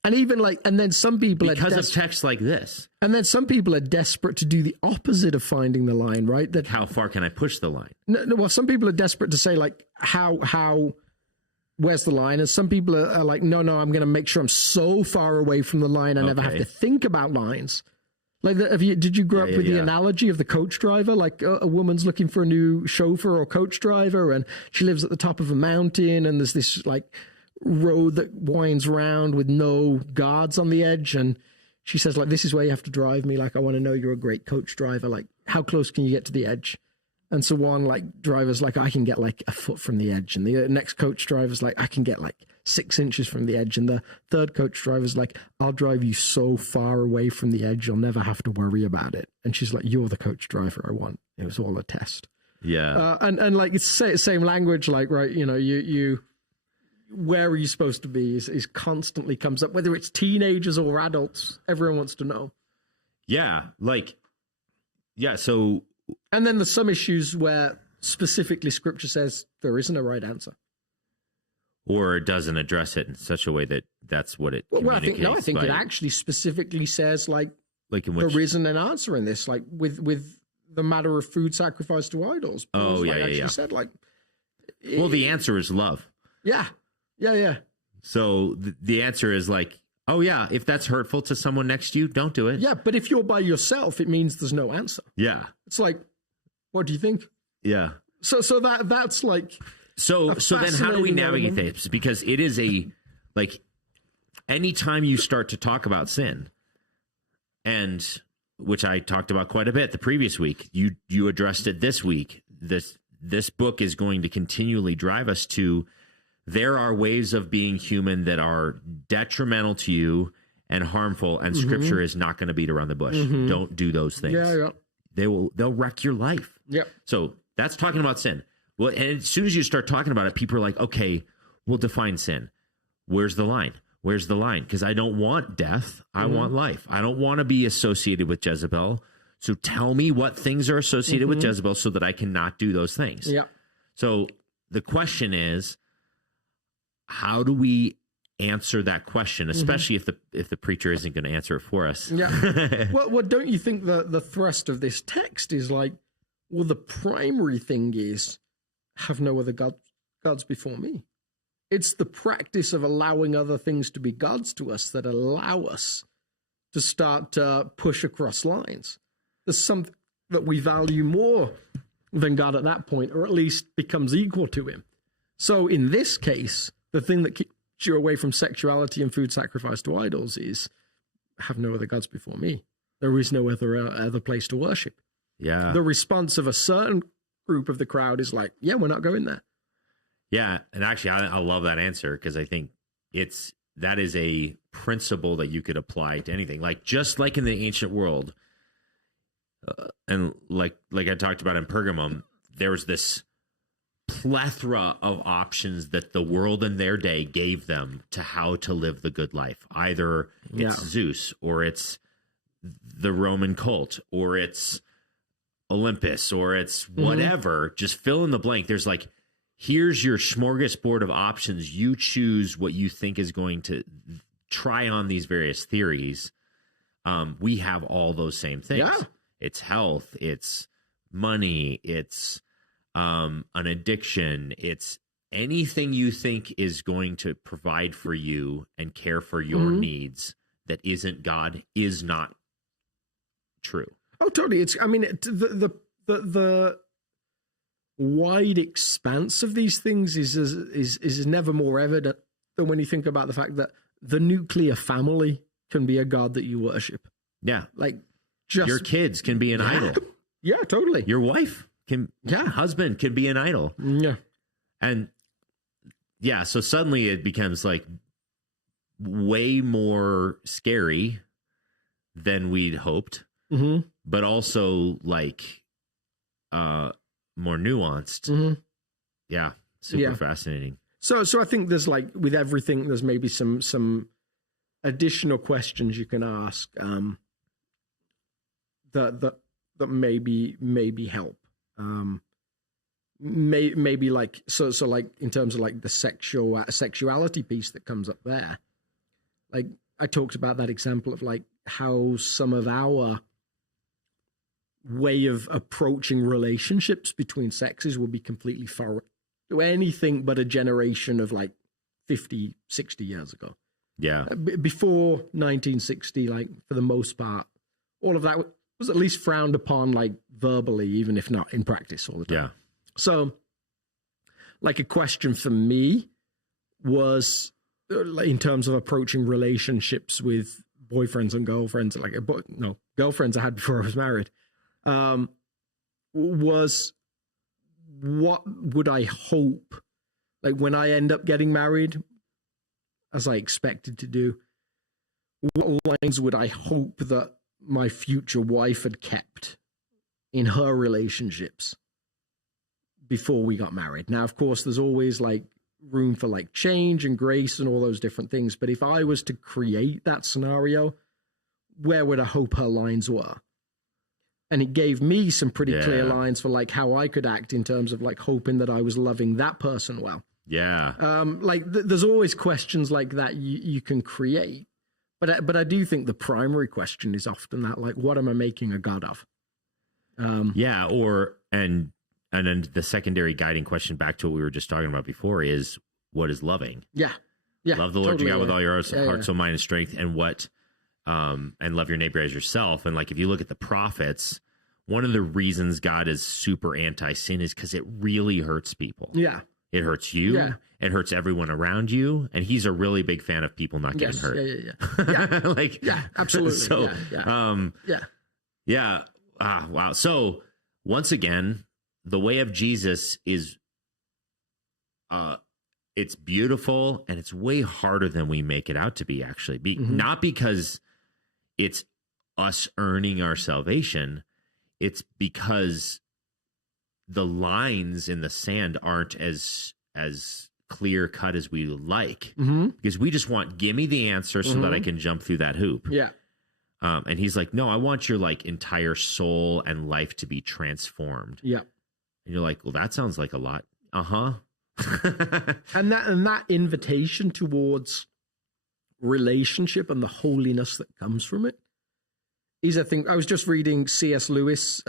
And even and then some people because of texts like this. And then some people are desperate to do the opposite of finding the line, right? That how far can I push the line? No, well, some people are desperate to say, like, where's the line? And some people are like, no, I'm going to make sure I'm so far away from the line I never have to think about lines. Like, did you grow up with the analogy of the coach driver? Like, a woman's looking for a new chauffeur or coach driver, and she lives at the top of a mountain, and there's this, like, road that winds around with no guards on the edge, and she says, like, this is where you have to drive me. Like, I want to know you're a great coach driver. Like, how close can you get to the edge? And so one, like, driver's like, I can get, like, a foot from the edge. And the next coach driver's like, I can get, like, 6 inches from the edge. And the third coach driver's like, I'll drive you so far away from the edge, you'll never have to worry about it. And she's like, you're the coach driver I want. It was all a test. Yeah. And like, it's the same language, like, right, you where are you supposed to be is constantly comes up, whether it's teenagers or adults. Everyone wants to know. Yeah. So. And then there's some issues where specifically scripture says there isn't a right answer. Or it doesn't address it in such a way that that's what it communicates. I think it actually specifically says, like there isn't an answer in this, like with the matter of food sacrificed to idols. Said, like, the answer is love. Yeah. So the answer is like, oh yeah, if that's hurtful to someone next to you, don't do it. Yeah, but if you're by yourself, it means there's no answer. Yeah. It's like, what do you think? Yeah. So that's like So then how do we navigate this? Because it is anytime you start to talk about sin, and which I talked about quite a bit the previous week, you addressed it this week. This book is going to continually drive us to, there are ways of being human that are detrimental to you and harmful, and Scripture is not going to beat around the bush. Don't do those things. Yeah. They'll wreck your life. Yeah. So that's talking about sin. Well, and as soon as you start talking about it, people are like, okay, we'll define sin. Where's the line? Where's the line? Because I don't want death. I want life. I don't want to be associated with Jezebel. So tell me what things are associated with Jezebel so that I cannot do those things. Yeah. So the question is, how do we answer that question, especially if the preacher isn't going to answer it for us? Yeah. well, don't you think the thrust of this text is like, well, the primary thing is have no other gods before me. It's the practice of allowing other things to be gods to us that allow us to start to push across lines. There's something that we value more than God at that point, or at least becomes equal to him. So in this case, the thing that keeps you away from sexuality and food sacrificed to idols is have no other gods before me. There is no other place to worship. Yeah. The response of a certain group of the crowd is like, yeah, we're not going there. Yeah. And actually, I love that answer, because I think that is a principle that you could apply to anything. Like, just like in the ancient world, and like I talked about in Pergamum, there was this plethora of options that the world in their day gave them to how to live the good life. Either it's Zeus, or it's the Roman cult, or it's Olympus, or it's whatever. Just fill in the blank. There's like, here's your smorgasbord of options. You choose what you think is going to try on these various theories. We have all those same things. Yeah. It's health, it's money, it's an addiction, it's anything you think is going to provide for you and care for your needs. that isn't God is not true. Oh, totally. The wide expanse of these things is never more evident than when you think about the fact that the nuclear family can be a God that you worship. Yeah. Like, just your kids can be an idol. Yeah, totally. Your wife husband can be an idol. Yeah. And yeah, so suddenly it becomes like way more scary than we'd hoped, but also like more nuanced. Yeah, super fascinating. So I think there's like with everything, there's maybe some additional questions you can ask that maybe help. Maybe like so like in terms of like the sexuality piece that comes up there. Like I talked about that example of like how some of our way of approaching relationships between sexes will be completely foreign to anything but a generation of like 50, 60 years ago. Yeah. Before 1960, like for the most part, all of that was at least frowned upon, like verbally, even if not in practice all the time. Yeah. So like a question for me was in terms of approaching relationships with boyfriends and girlfriends, like girlfriends I had before I was married, was what would I hope, like when I end up getting married, as I expected to do, what lines would I hope that my future wife had kept in her relationships before we got married? Now, of course, there's always like room for like change and grace and all those different things. But if I was to create that scenario, where would I hope her lines were? And it gave me some pretty clear lines for like how I could act in terms of like hoping that I was loving that person well. Yeah. There's always questions like that you can create. But I do think the primary question is often that, like, what am I making a God of? And then the secondary guiding question back to what we were just talking about before is, what is loving? Yeah. Yeah. Love the Lord your God with all your heart, soul, mind, and strength, and love your neighbor as yourself. And like, if you look at the prophets, one of the reasons God is super anti-sin is because it really hurts people. Yeah. It hurts you. Yeah. It hurts everyone around you. And he's a really big fan of people not getting hurt. Yeah. Absolutely. So, wow. So once again, the way of Jesus is, it's beautiful, and it's way harder than we make it out to be, actually. Not because it's us earning our salvation. It's because the lines in the sand aren't as clear cut as we would like, because we just want, give me the answer so that I can jump through that hoop. Yeah. And he's like, no, I want your like entire soul and life to be transformed. Yeah. And you're like, well, that sounds like a lot. Uh-huh. and that invitation towards relationship and the holiness that comes from it is, I think, I was just reading C.S. Lewis,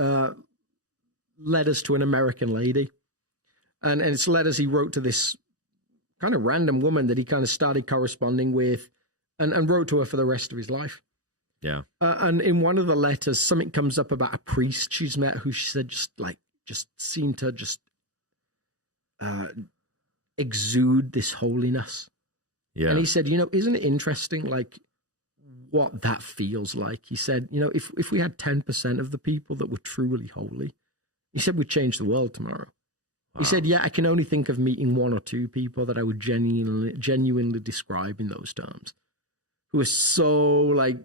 Letters to an American Lady. And it's letters he wrote to this kind of random woman that he kind of started corresponding with and wrote to her for the rest of his life. Yeah. And in one of the letters, something comes up about a priest she's met who she said just seemed to just exude this holiness. Yeah. And he said, isn't it interesting, like, what that feels like? He said, if we had 10% of the people that were truly holy, he said, we'd change the world tomorrow. Wow. He said, I can only think of meeting one or two people that I would genuinely describe in those terms, who are so, like,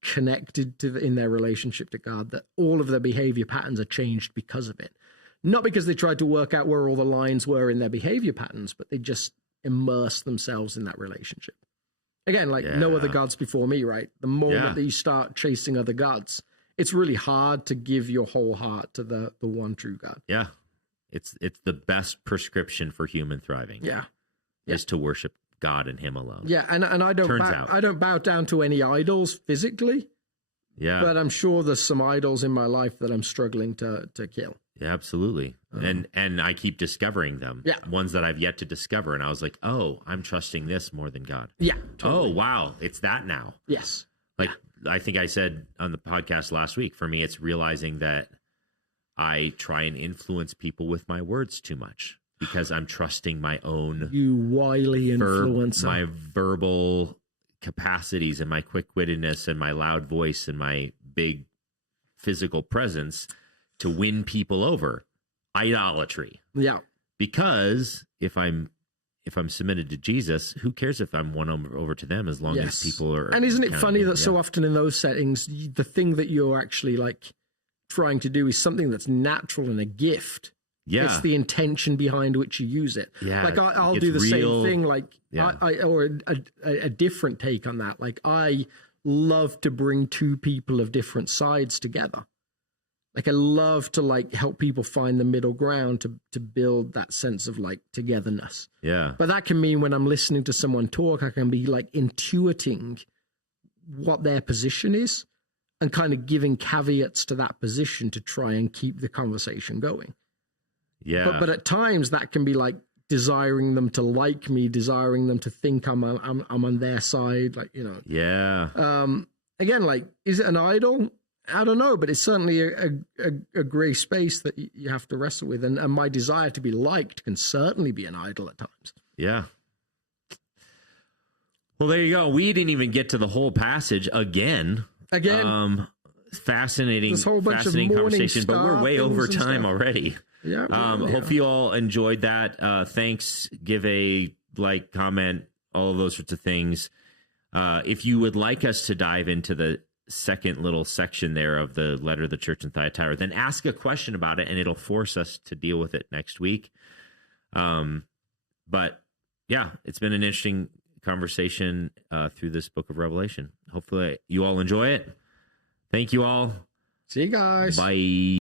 connected to in their relationship to God that all of their behavior patterns are changed because of it. Not because they tried to work out where all the lines were in their behavior patterns, but they just immerse themselves in that relationship. Again, like no other gods before me, right? The moment that you start chasing other gods, it's really hard to give your whole heart to the one true God. Yeah. It's the best prescription for human thriving. Yeah. Is to worship God and him alone. Yeah, and I don't bow down to any idols physically. Yeah. But I'm sure there's some idols in my life that I'm struggling to kill. Yeah, absolutely. And I keep discovering them. Yeah. Ones that I've yet to discover. And I was like, oh, I'm trusting this more than God. Yeah. Totally. Oh, wow. It's that now. Yes. Like I think I said on the podcast last week, for me, it's realizing that I try and influence people with my words too much because I'm trusting my own You wily influencer. my verbal capacities and my quick-wittedness and my loud voice and my big physical presence to win people over. Idolatry. Yeah. Because if I'm submitted to Jesus, who cares if I'm won over to them as long as people are. And isn't it funny that so often in those settings, the thing that you're actually like trying to do is something that's natural and a gift. Yeah. It's the intention behind which you use it. Yeah. Like I'll do the same thing. Like or a different take on that. Like I love to bring two people of different sides together. Like I love to like help people find the middle ground to build that sense of like togetherness. Yeah. But that can mean when I'm listening to someone talk, I can be like intuiting what their position is and kind of giving caveats to that position to try and keep the conversation going. Yeah. But at times that can be like desiring them to like me, desiring them to think I'm on their side, like, you know. Yeah. Again, like, is it an idol? I don't know, but it's certainly a gray space that you have to wrestle with. And my desire to be liked can certainly be an idol at times. Yeah. Well, there you go. We didn't even get to the whole passage again. Fascinating, this whole bunch fascinating of conversation, but we're way over time already. Yeah. Hope you all enjoyed that. Thanks. Give a like, comment, all of those sorts of things. If you would like us to dive into the second little section there of the letter of the church in Thyatira, then ask a question about it and it'll force us to deal with it next week. But yeah, it's been an interesting conversation through this book of Revelation. Hopefully you all enjoy it. Thank you all. See you guys. Bye.